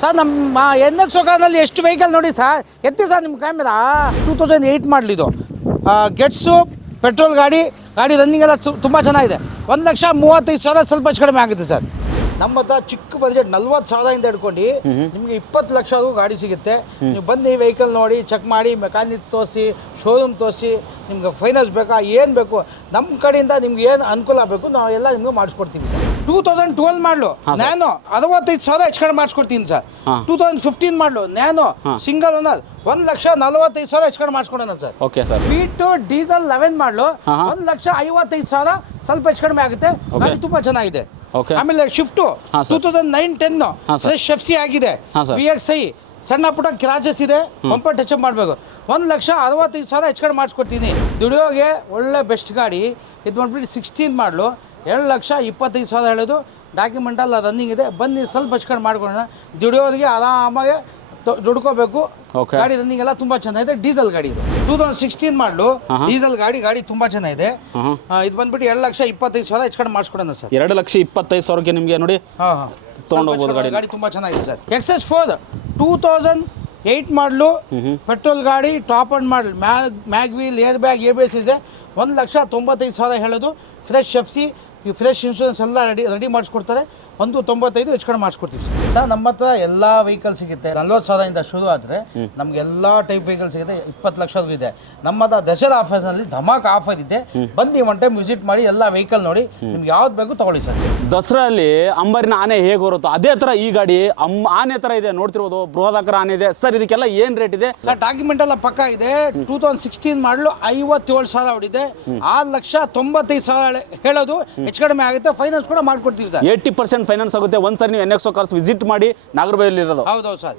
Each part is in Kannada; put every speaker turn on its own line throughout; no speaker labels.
ಸರ್ ನಮ್ಮ ಎನ್ ಎಕ್ಸ್ ಒಕಾನಲ್ಲಿ ಎಷ್ಟು ವೆಹಿಕಲ್ ನೋಡಿ ಸರ್. ಎತ್ತಿ ಸರ್ ನಿಮ್ಮ ಕ್ಯಾಮೆರಾ ಟೂ ತೌಸಂಡ್ ಏಯ್ಟ್ ಮಾಡಲಿದು ಗೆಟ್ಸು ಪೆಟ್ರೋಲ್ ಗಾಡಿ. ಗಾಡಿ ರನ್ನಿಂಗ್ ಎಲ್ಲ ತುಂಬ ಚೆನ್ನಾಗಿದೆ. ಒಂದು ಲಕ್ಷ ಮೂವತ್ತೈದು ಸಾವಿರ ಸ್ವಲ್ಪ ಹೆಚ್ಚು ಕಡಿಮೆ ಆಗುತ್ತೆ ಸರ್. ನಮ್ಮ ಹತ್ರ ಚಿಕ್ಕ ಬಜೆಟ್ ನಲ್ವತ್ತು ಸಾವಿರದಿಂದ ಹಿಡ್ಕೊಂಡು ನಿಮಗೆ ಇಪ್ಪತ್ತು ಲಕ್ಷವರೆಗೂ ಗಾಡಿ ಸಿಗುತ್ತೆ. ನೀವು ಬಂದು ಈ ವೆಹಿಕಲ್ ನೋಡಿ ಚೆಕ್ ಮಾಡಿ ಮೆಕ್ಯಾನಿಕ್ ತೋರಿಸಿ ಶೋರೂಮ್ ತೋರಿಸಿ ನಿಮ್ಗೆ ಫೈನಾನ್ಸ್ ಬೇಕಾ ಏನು ಬೇಕು ನಮ್ಮ ಕಡೆಯಿಂದ ನಿಮ್ಗೆ ಏನು ಅನುಕೂಲ ಬೇಕು ನಾವು ಎಲ್ಲ ನಿಮಗೆ ಮಾಡಿಸ್ಕೊಡ್ತೀವಿ sir. Two thousand twelve model. Nano ಅರವತ್ತೈದು ಸಾವಿರ ಹೆಚ್ಚು ಕಡಿಮೆ ಮಾಡಿಸ್ಕೊಡ್ತೀನಿ sir. Two thousand fifteen model.
ನಾನು
ಸಿಂಗಲ್ ಓನರ್ ಒಂದ್ ಲಕ್ಷ ನಲವತ್ತೈದು ಸಾವಿರ ಹೆಚ್ಚು ಕಡಿಮೆ ಮಾಡಿಸ್ಕೊಡೋಣ sir.
Okay sir.
Beat diesel eleven model. ಒಂದು ಲಕ್ಷ ಐವತ್ತೈದು ಸಾವಿರ ಸ್ವಲ್ಪ ಹೆಚ್ಚು ಕಡಿಮೆ ಆಗುತ್ತೆ. ಗಾಡಿ ತುಂಬಾ ಚೆನ್ನಾಗಿದೆ. ಆಮೇಲೆ Swift. Two thousand nine ten fresh F C ಆಗಿದೆ. ವಿ ಎಕ್ಸ್ ಐ ಸಣ್ಣ ಪುಟ್ಟ ಕ್ರಾಚಸ್ ಇದೆ. ಬಂಪರ್ ಟಚ್ ಅಪ್ ಮಾಡಬೇಕು. ಒಂದು ಲಕ್ಷ ಅರವತ್ತೈದು ಸಾವಿರ ಹೆಚ್ಚು ಕಡಿಮೆ ಮಾಡಿಸ್ಕೊಡ್ತೀನಿ. ದುಡಿಯೋಗೆ ಒಳ್ಳೆ ಬೆಸ್ಟ್ ಗಾಡಿ. ಇದು ಮಾಡ್ಬಿಟ್ಟು ಸಿಕ್ಸ್ಟೀನ್ ಮಾಡಲು. ಎರಡು ಲಕ್ಷ ಇಪ್ಪತ್ತೈದು ಸಾವಿರ ಹೇಳೋದು ಡಾಕ್ಯುಮೆಂಟಲ್ಲಿ ಅದು ರನ್ನಿಂಗ್ ಇದೆ. ಬನ್ನಿ ಸ್ವಲ್ಪ ಹಚ್ಕೊಂಡು ಮಾಡ್ಕೊಳ್ಳೋಣ. ದುಡಿಯೋರಿಗೆ ಆರಾಮಾಗಿ ದುಡ್ಕೋಬೇಕು. ಗಾಡಿ ರನ್ನಿಂಗ್ ಎಲ್ಲ ತುಂಬಾ ಚೆನ್ನಾಗಿದೆ. ಡೀಸೆಲ್ ಗಾಡಿ ಇದು. Two thousand sixteen model. Diesel ಗಾಡಿ ಗಾಡಿ ತುಂಬಾ ಚೆನ್ನಾಗಿದೆ. ಇದು ಬಂದ್ಬಿಟ್ಟು ಎರಡು ಲಕ್ಷ ಇಪ್ಪತ್ತೈದು ಸಾವಿರ ಹೆಚ್ಚು ಕಡಿಮೆ ಮಾಡಿಸ್ಕೊಡೋಣ ಸರ್.
ಎರಡು ಲಕ್ಷ ಇಪ್ಪತ್ತೈದು ಸಾವಿರಕ್ಕೆ ನಿಮಗೆ ನೋಡಿ ಗಾಡಿ.
ಗಾಡಿ ತುಂಬ ಚೆನ್ನಾಗಿದೆ sir. Excess four two thousand eight model. Petrol ಗಾಡಿ top end model. Mag mag wheel air bag A B S ಇದೆ. ಒಂದು ಲಕ್ಷ ತೊಂಬತ್ತೈದು ಸಾವಿರ ಹೇಳೋದು ಫ್ರೆಶ್ ಎಫ್ ಸಿ ಈ ಫ್ರೆಶ್ ಇನ್ಶೂರೆನ್ಸ್ ಎಲ್ಲ ರೆಡಿ ರೆಡಿ ಮಾಡಿಸ್ಕೊಡ್ತಾರೆ. ಒಂದು ತೊಂಬತ್ತೈದು ಹೆಚ್ಚು ಕಡಿಮೆ ಮಾಡಿಸ್ಕೊಡ್ತೀವಿ ಸರ್. ಸರ್ ನಮ್ಮ ಹತ್ರ ಎಲ್ಲ ವೆಹಿಕಲ್ ಸಿಗುತ್ತೆ. ನಲ್ವತ್ತು ಸಾವಿರದಿಂದ ಶುರು ಆದರೆ ನಮ್ಗೆ ಎಲ್ಲ ಟೈಪ್ ವೆಹಿಕಲ್ ಸಿಗುತ್ತೆ. ಇಪ್ಪತ್ತು ಲಕ್ಷವರೆಗೂ ಇದೆ. ನಮ್ಮ ಹತ್ರ ದಸರಾ ಆಫರ್ಸ್ನಲ್ಲಿ ಧಮಾಕ್ ಆಫರ್ ಇದೆ. ಬಂದು ಒನ್ ಟೈಮ್ ವಿಸಿಟ್ ಮಾಡಿ ಎಲ್ಲ ವೆಹಿಕಲ್ ನೋಡಿ. ನಿಮ್ಗೆ ಯಾವ್ದು ಬೇಕು ತಗೊಳ್ಳಿ ಸರ್.
ದಸರಾಲಿ ಅಂಬರಿನ ಆನೆ ಹೇಗೆ ಬರುತ್ತೋ ಅದೇ ತರ ಈ ಗಾಡಿ ಅಮ್ ಆನೆ ತರ ಇದೆ. ನೋಡ್ತಿರ್ಬೋದು. ಬೃಹದಾಕರ ಆನೆ ಇದೆ. ಸರ್ ಇದಕ್ಕೆಲ್ಲ ಏನ್ ರೇಟ್ ಇದೆ?
ಸರ್ ಡಾಕ್ಯುಮೆಂಟ್ ಎಲ್ಲ ಪಕ್ಕ ಇದೆ. ಟೂ ತೌಸಂಡ್ ಸಿಕ್ಸ್ಟೀನ್ ಮಾಡಲು ಐವತ್ತೇಳು ಸಾವಿರ ಹೊಡಿದೆ ಆರು ಲಕ್ಷ ತೊಂಬತ್ತೈದು ಸಾವಿರ ಹೇಳೋದು ಹೆಚ್ಚು ಕಡಿಮೆ ಆಗುತ್ತೆ. ಫೈನಾನ್ಸ್ ಕೂಡ ಮಾಡ್ಕೊಡ್ತೀವಿ ಸರ್.
ಏಯ್ಟಿ ಪರ್ಸೆಂಟ್ ಫೈನಾನ್ಸ್ ಆಗುತ್ತೆ. ಒಂದ್ಸರಿ ನೀವು ಎನ್ ಎಕ್ಸೋ ಕಾರ್ಸ್ ವಿಸಿಟ್ ಮಾಡಿ ನಾಗರಬೈಲಿ ಇರೋದು
ಹೌದೌದು ಸರ್.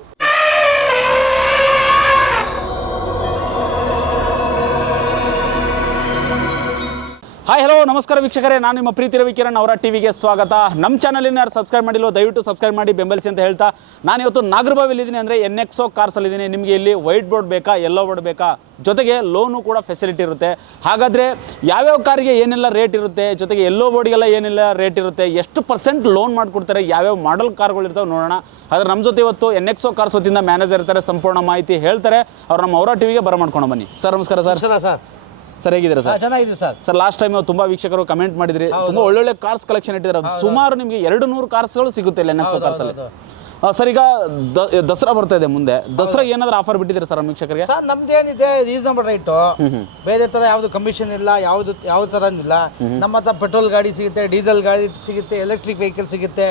ಹಾಯ್ ಹಲೋ ನಮಸ್ಕಾರ ವೀಕ್ಷಕರೇ. ನಾನು ನಿಮ್ಮ ಪ್ರೀತಿ ರವಿ ಕಿರಣ್ ಅವರ ಟಿವಿಗೆ ಸ್ವಾಗತ. ನಮ್ಮ ಚಾನಲಿನ ಯಾರು ಸಬ್ಸ್ಕ್ರೈಬ್ ಮಾಡಿಲ್ಲ ದಯವಿಟ್ಟು ಸಬ್ಸ್ಕ್ರೈಬ್ ಮಾಡಿ, ಬೆಂಬಲಿಸಿ ಅಂತ ಹೇಳ್ತಾ. ನಾನು ಇವತ್ತು ನಾಗರಬಾವಿಲಿ ಇದ್ದೀನಿ ಅಂದರೆ ಎನ್ ಎಕ್ಸೋ ಕಾರ್ಸಲ್ಲಿ ಇದ್ದೀನಿ ನಿಮಗೆ ಇಲ್ಲಿ ವೈಟ್ ಬೋರ್ಡ್ ಬೇಕಾ ಎಲ್ಲೋ ಬೋರ್ಡ್ ಬೇಕಾ? ಜೊತೆಗೆ ಲೋನು ಕೂಡ ಫೆಸಿಲಿಟಿ ಇರುತ್ತೆ. ಹಾಗಾದರೆ ಯಾವ್ಯಾವ ಕಾರಿಗೆ ಏನೆಲ್ಲ ರೇಟ್ ಇರುತ್ತೆ? ಜೊತೆಗೆ ಎಲ್ಲೋ ಬೋರ್ಡ್ಗೆಲ್ಲ ಏನೆಲ್ಲ ರೇಟ್ ಇರುತ್ತೆ? ಎಷ್ಟು ಪರ್ಸೆಂಟ್ ಲೋನ್ ಮಾಡಿಕೊಡ್ತಾರೆ? ಯಾವ್ಯಾವ ಮಾಡಲ್ ಕಾರ್ಗಳು ಇರ್ತಾವೆ ನೋಡೋಣ. ಆದರೆ ನಮ್ಮ ಜೊತೆ ಇವತ್ತು ಎನ್ ಎಕ್ಸೋ ಕಾರ್ಸ್ ವತಿಯಿಂದ ಮ್ಯಾನೇಜರ್ ಇರ್ತಾರೆ, ಸಂಪೂರ್ಣ ಮಾಹಿತಿ ಹೇಳ್ತಾರೆ. ಅವ್ರು ನಮ್ಮ ಅವರ ಟಿವಿಗೆ ಬರ ಮಾಡ್ಕೊಂಡು ಬನ್ನಿ. ಸರ್ ನಮಸ್ಕಾರ ಸರ್
ಸರ್ ಸರ್
ಸರ್ ಹೇಗಿದ್ದೀರಾ ಸರ್?
ಚೆನ್ನಾಗಿದೆ ಸರ್.
ಸರ್ ಲಾಸ್ಟ್ ಟೈಮ್ ತುಂಬಾ ವೀಕ್ಷಕರು ಕಮೆಂಟ್ ಮಾಡಿದ್ರಿ. ತುಂಬಾ ಒಳ್ಳೊಳ್ಳೆ ಕಾರ್ಸ್ ಕಲೆಕ್ಷನ್ ಇಟ್ಟಿದ್ದಾರೆ. ಸುಮಾರು ನಿಮಗೆ ಎರಡು ನೂರು ಕಾರ್ಸ್ಗಳು ಸಿಗುತ್ತೆ ಇಲ್ಲಿ ಎನ್ಎಕ್ಸೋ ಕಾರ್ಸ್ ಅಲ್ಲಿ. ಆ, ಸರ್ ಈಗ ದಸರಾ ಬರ್ತಾ ಇದೆ ಮುಂದೆ. ದಸರಾ ಏನಾದ್ರೂ ಆಫರ್ ಬಿಟ್ಟಿದ್ದೀರಾ ಸರ್ ನಮ್ಮ ವೀಕ್ಷಕರಿಗೆ?
ಸರ್ ನಮ್ದೇನಿದೆ ರೀಸನಬಲ್ ರೇಟು ಬೇರೆ ತರ ಯಾವುದು ಕಮಿಷನ್ ಇಲ್ಲ ಯಾವ್ದು ಯಾವ ಇಲ್ಲ ನಮ್ಮ ಹತ್ರ ಪೆಟ್ರೋಲ್ ಗಾಡಿ ಸಿಗುತ್ತೆ ಡೀಸೆಲ್ ಗಾಡಿ ಸಿಗುತ್ತೆ ಎಲೆಕ್ಟ್ರಿಕ್ ವೆಹಿಕಲ್ ಸಿಗುತ್ತೆ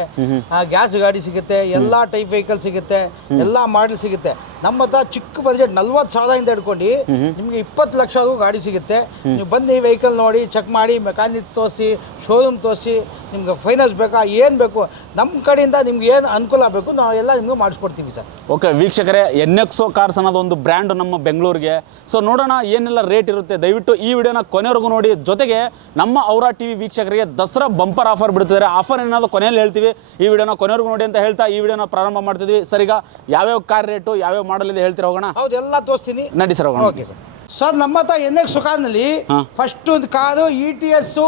ಗ್ಯಾಸ್ ಗಾಡಿ ಸಿಗುತ್ತೆ ಎಲ್ಲಾ ಟೈಪ್ ವೆಹಿಕಲ್ ಸಿಗುತ್ತೆ ಎಲ್ಲಾ ಮಾಡಲ್ ಸಿಗುತ್ತೆ. ನಮ್ಮ ಹತ್ರ ಚಿಕ್ಕ ಬಜೆಟ್ ನಲ್ವತ್ತು ಸಾವಿರದಿಂದ ಹಿಡ್ಕೊಂಡು ನಿಮಗೆ ಇಪ್ಪತ್ತು ಲಕ್ಷವರೆಗೂ ಗಾಡಿ ಸಿಗುತ್ತೆ. ನೀವು ಬಂದು ಈ ವೆಹಿಕಲ್ ನೋಡಿ ಚೆಕ್ ಮಾಡಿ ಮೆಕ್ಯಾನಿಕ್ ತೋರಿಸಿ ಶೋರೂಮ್ ತೋರಿಸಿ ನಿಮ್ಗೆ ಫೈನಾನ್ಸ್ ಬೇಕಾ ಏನು ಬೇಕು ನಮ್ಮ ಕಡೆಯಿಂದ ನಿಮ್ಗೆ ಏನು ಅನುಕೂಲ ಬೇಕು ನಾವೆಲ್ಲ ನಿಮ್ಗೆ ಮಾಡಿಸ್ಕೊಡ್ತೀವಿ ಸರ್.
ಓಕೆ ವೀಕ್ಷಕರೇ ಎನ್ ಎಕ್ಸೋ ಕಾರ್ಸ್ ಅನ್ನೋದು ಒಂದು ಬ್ರ್ಯಾಂಡ್ ನಮ್ಮ ಬೆಂಗಳೂರಿಗೆ. ಸೊ ನೋಡೋಣ ಏನೆಲ್ಲ ರೇಟ್ ಇರುತ್ತೆ. ದಯವಿಟ್ಟು ಈ ವಿಡಿಯೋನ ಕೊನೆವರೆಗೂ ನೋಡಿ. ಜೊತೆಗೆ ನಮ್ಮ ಅವರ ಟಿವಿ ವೀಕ್ಷಕರಿಗೆ ದಸರಾ ಬಂಪರ್ ಆಫರ್ ಬಿಡ್ತಿದ್ದಾರೆ. ಆಫರ್ ಏನಾದರೂ ಕೊನೆಯಲ್ಲಿ ಹೇಳ್ತೀವಿ. ಈ ವಿಡಿಯೋನ ಕೊನೆವರೆಗೂ ನೋಡಿ ಅಂತ ಹೇಳ್ತಾ ಈ ವಿಡಿಯೋನ ಪ್ರಾರಂಭ ಮಾಡ್ತಿದ್ವಿ. ಸರ್ ಈಗ ಯಾವ್ಯಾವ ಕಾರ್ ರೇಟು ಯಾವ್ಯಾವ ಮಾಡಲ್ ಇದೆ ಹೇಳ್ತೀರಾ ಹೋಗೋಣ?
ಹೌದು ಎಲ್ಲ ತೋರಿಸ್ತೀನಿ.
ನಡಿ ಸರ್ ಹೋಗೋಣ.
Okay sir. ಸರ್ ನಮ್ಮ ಹತ್ರ ಎನ್ ಎಕ್ಸ್ ಕಾರ್ನಲ್ಲಿ. ಫಸ್ಟ್ ಒಂದು car E T S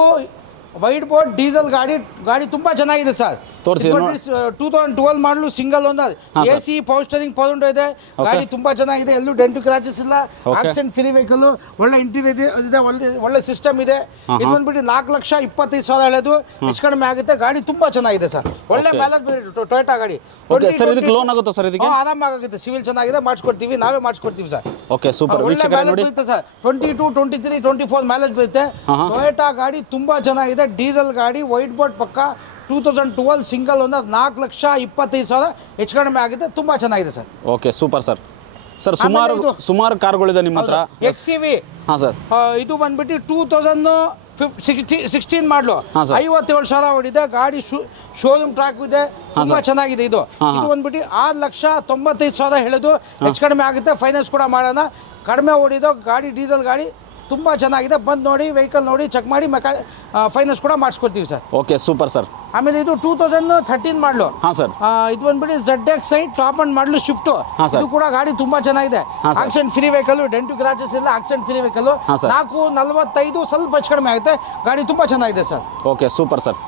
white board diesel ಗಾಡಿ ಗಾಡಿ ತುಂಬಾ ಚೆನ್ನಾಗಿದೆ ಸರ್.
ತೋರಿಸಿ
two thousand twelve model single ಒಂದು. A. C power steering pound ಇದೆ. ಗಾಡಿ ತುಂಬಾ ಚೆನ್ನಾಗಿದೆ ಎಲ್ಲೂ ಡೆಂಟು ಕ್ರಾಚಸ್ ಇಲ್ಲ. ಆಕ್ಸಿಡೆಂಟ್ ಫ್ರೀ ವೆಹಿಕಲ್ ಒಳ್ಳೆ ಇಂಟೀರಿಯರ್ ಇದೆ ಇದೆ ಒಳ್ಳೆ ಒಳ್ಳೆ ಸಿಸ್ಟಮ್ ಇದೆ. ಇದು. ಬಂದ್ಬಿಟ್ಟು ನಾಲ್ಕು ಲಕ್ಷ ಇಪ್ಪತ್ತೈದು ಸಾವಿರ ಹೇಳೋದು. ಹೆಚ್ಚು ಕಡಿಮೆ ಆಗುತ್ತೆ ಗಾಡಿ ತುಂಬಾ ಚೆನ್ನಾಗಿದೆ ಸರ್. ಒಳ್ಳೆ. ಮ್ಯಾಲೇಜ್ ಟೊಯೋಟಾ ಗಾಡಿ.
ಸರ್ ಇದಕ್ಕೆ ಲೋನ್ ಆಗುತ್ತಾ ಸರ್ ಇದಕ್ಕೆ?
ಆರಾಮಾಗುತ್ತೆ ಸಿವಿಲ್ ಚೆನ್ನಾಗಿದೆ ಮಾಡಿಸ್ಕೊಡ್ತೀವಿ ನಾವೇ ಮಾಡಿಸ್ಕೊಡ್ತೀವಿ ಸರ್.
ಓಕೆ ಸೂಪರ್
ಒಳ್ಳೆ
ಮ್ಯಾಲೇಜ್
ಬರುತ್ತೆ sir. Twenty two twenty three twenty four mileage ಬರುತ್ತೆ. ಟೊಯೋಟಾ ಗಾಡಿ ತುಂಬಾ ಚೆನ್ನಾಗಿದೆ ಡೀಸೆಲ್ ಗಾಡಿ ವೈಟ್ ಬೋರ್ಡ್ ಪಕ್ಕ ಟೂ ತೌಸಂಡ್ ಟ್ವೆಲ್ ಸಿಂಗಲ್ ಒಂದು ನಾಲ್ಕು ಲಕ್ಷ ಇಪ್ಪತ್ತೈದು ಸಾವಿರ ಹೆಚ್ಚು ಕಡಿಮೆ ಆಗಿದೆ. ತುಂಬಾ ಚೆನ್ನಾಗಿದೆ sir.
Okay super sir. Sir ಸುಮಾರು
ಇದು-
ಸುಮಾರು ಕಾರ್ಗಳಿದೆ ನಿಮ್ಮ ಹತ್ರ.
ಎಕ್ಸ್ ಸಿ ವಿ
ಹಾಂ ಸರ್.
ಇದು ಬಂದ್ಬಿಟ್ಟು two thousand fif sixty sixteen model
ಹಾ, ಸರ್.
ಐವತ್ತೇಳು ಸಾವಿರ ಹೊಡಿದೆ ಗಾಡಿ ಶೋರೂಮ್ ಟ್ರ್ಯಾಕ್ ಇದೆ. ತುಂಬ
ಸರ್.
ಚೆನ್ನಾಗಿದೆ ಇದು.
ಹಾ,
ಇದು
ಹಾ.
ಬಂದ್ಬಿಟ್ಟು ಆರು ಲಕ್ಷ ತೊಂಬತ್ತೈದು ಸಾವಿರ ಹೇಳಿದು ಹೆಚ್ಚು ಕಡಿಮೆ ಆಗುತ್ತೆ. ಫೈನಾನ್ಸ್ ಕೂಡ ಮಾಡೋಣ. ಕಡಿಮೆ ಓಡಿದೋ ಗಾಡಿ ಡೀಸೆಲ್ ಗಾಡಿ ತುಂಬ ಚೆನ್ನಾಗಿದೆ ಬಂದು ನೋಡಿ ವೆಹಿಕಲ್ ನೋಡಿ ಚೆಕ್ ಮಾಡಿ ಮೆಕಾ ಫೈನಾನ್ಸ್ ಕೂಡ ಮಾಡಿಸ್ಕೊಡ್ತೀವಿ ಸರ್.
Okay super sir.
ಆಮೇಲೆ ಇದು ಟೂ ತೌಸಂಡ್ ಥರ್ಟೀನ್ ಮಾಡಲು.
ಹಾಂ ಸರ್.
ಇದು ಬಂದ್ಬಿಟ್ಟು Z X side top end model Swift ಇದು ಕೂಡ ಗಾಡಿ ತುಂಬಾ ಚೆನ್ನಾಗಿದೆ accident free vehicle dent scratches ಇಲ್ಲ ಆಕ್ಸಿಡೆಂಟ್ ಫ್ರೀ ವೆಹಿಕಲ್ ನಾಲ್ಕು ನಲವತ್ತೈದು ಸ್ವಲ್ಪ ಹೆಚ್ಚು ಕಡಿಮೆ ಆಗುತ್ತೆ. ಗಾಡಿ ತುಂಬಾ ಚೆನ್ನಾಗಿದೆ ಸರ್.
Okay super sir.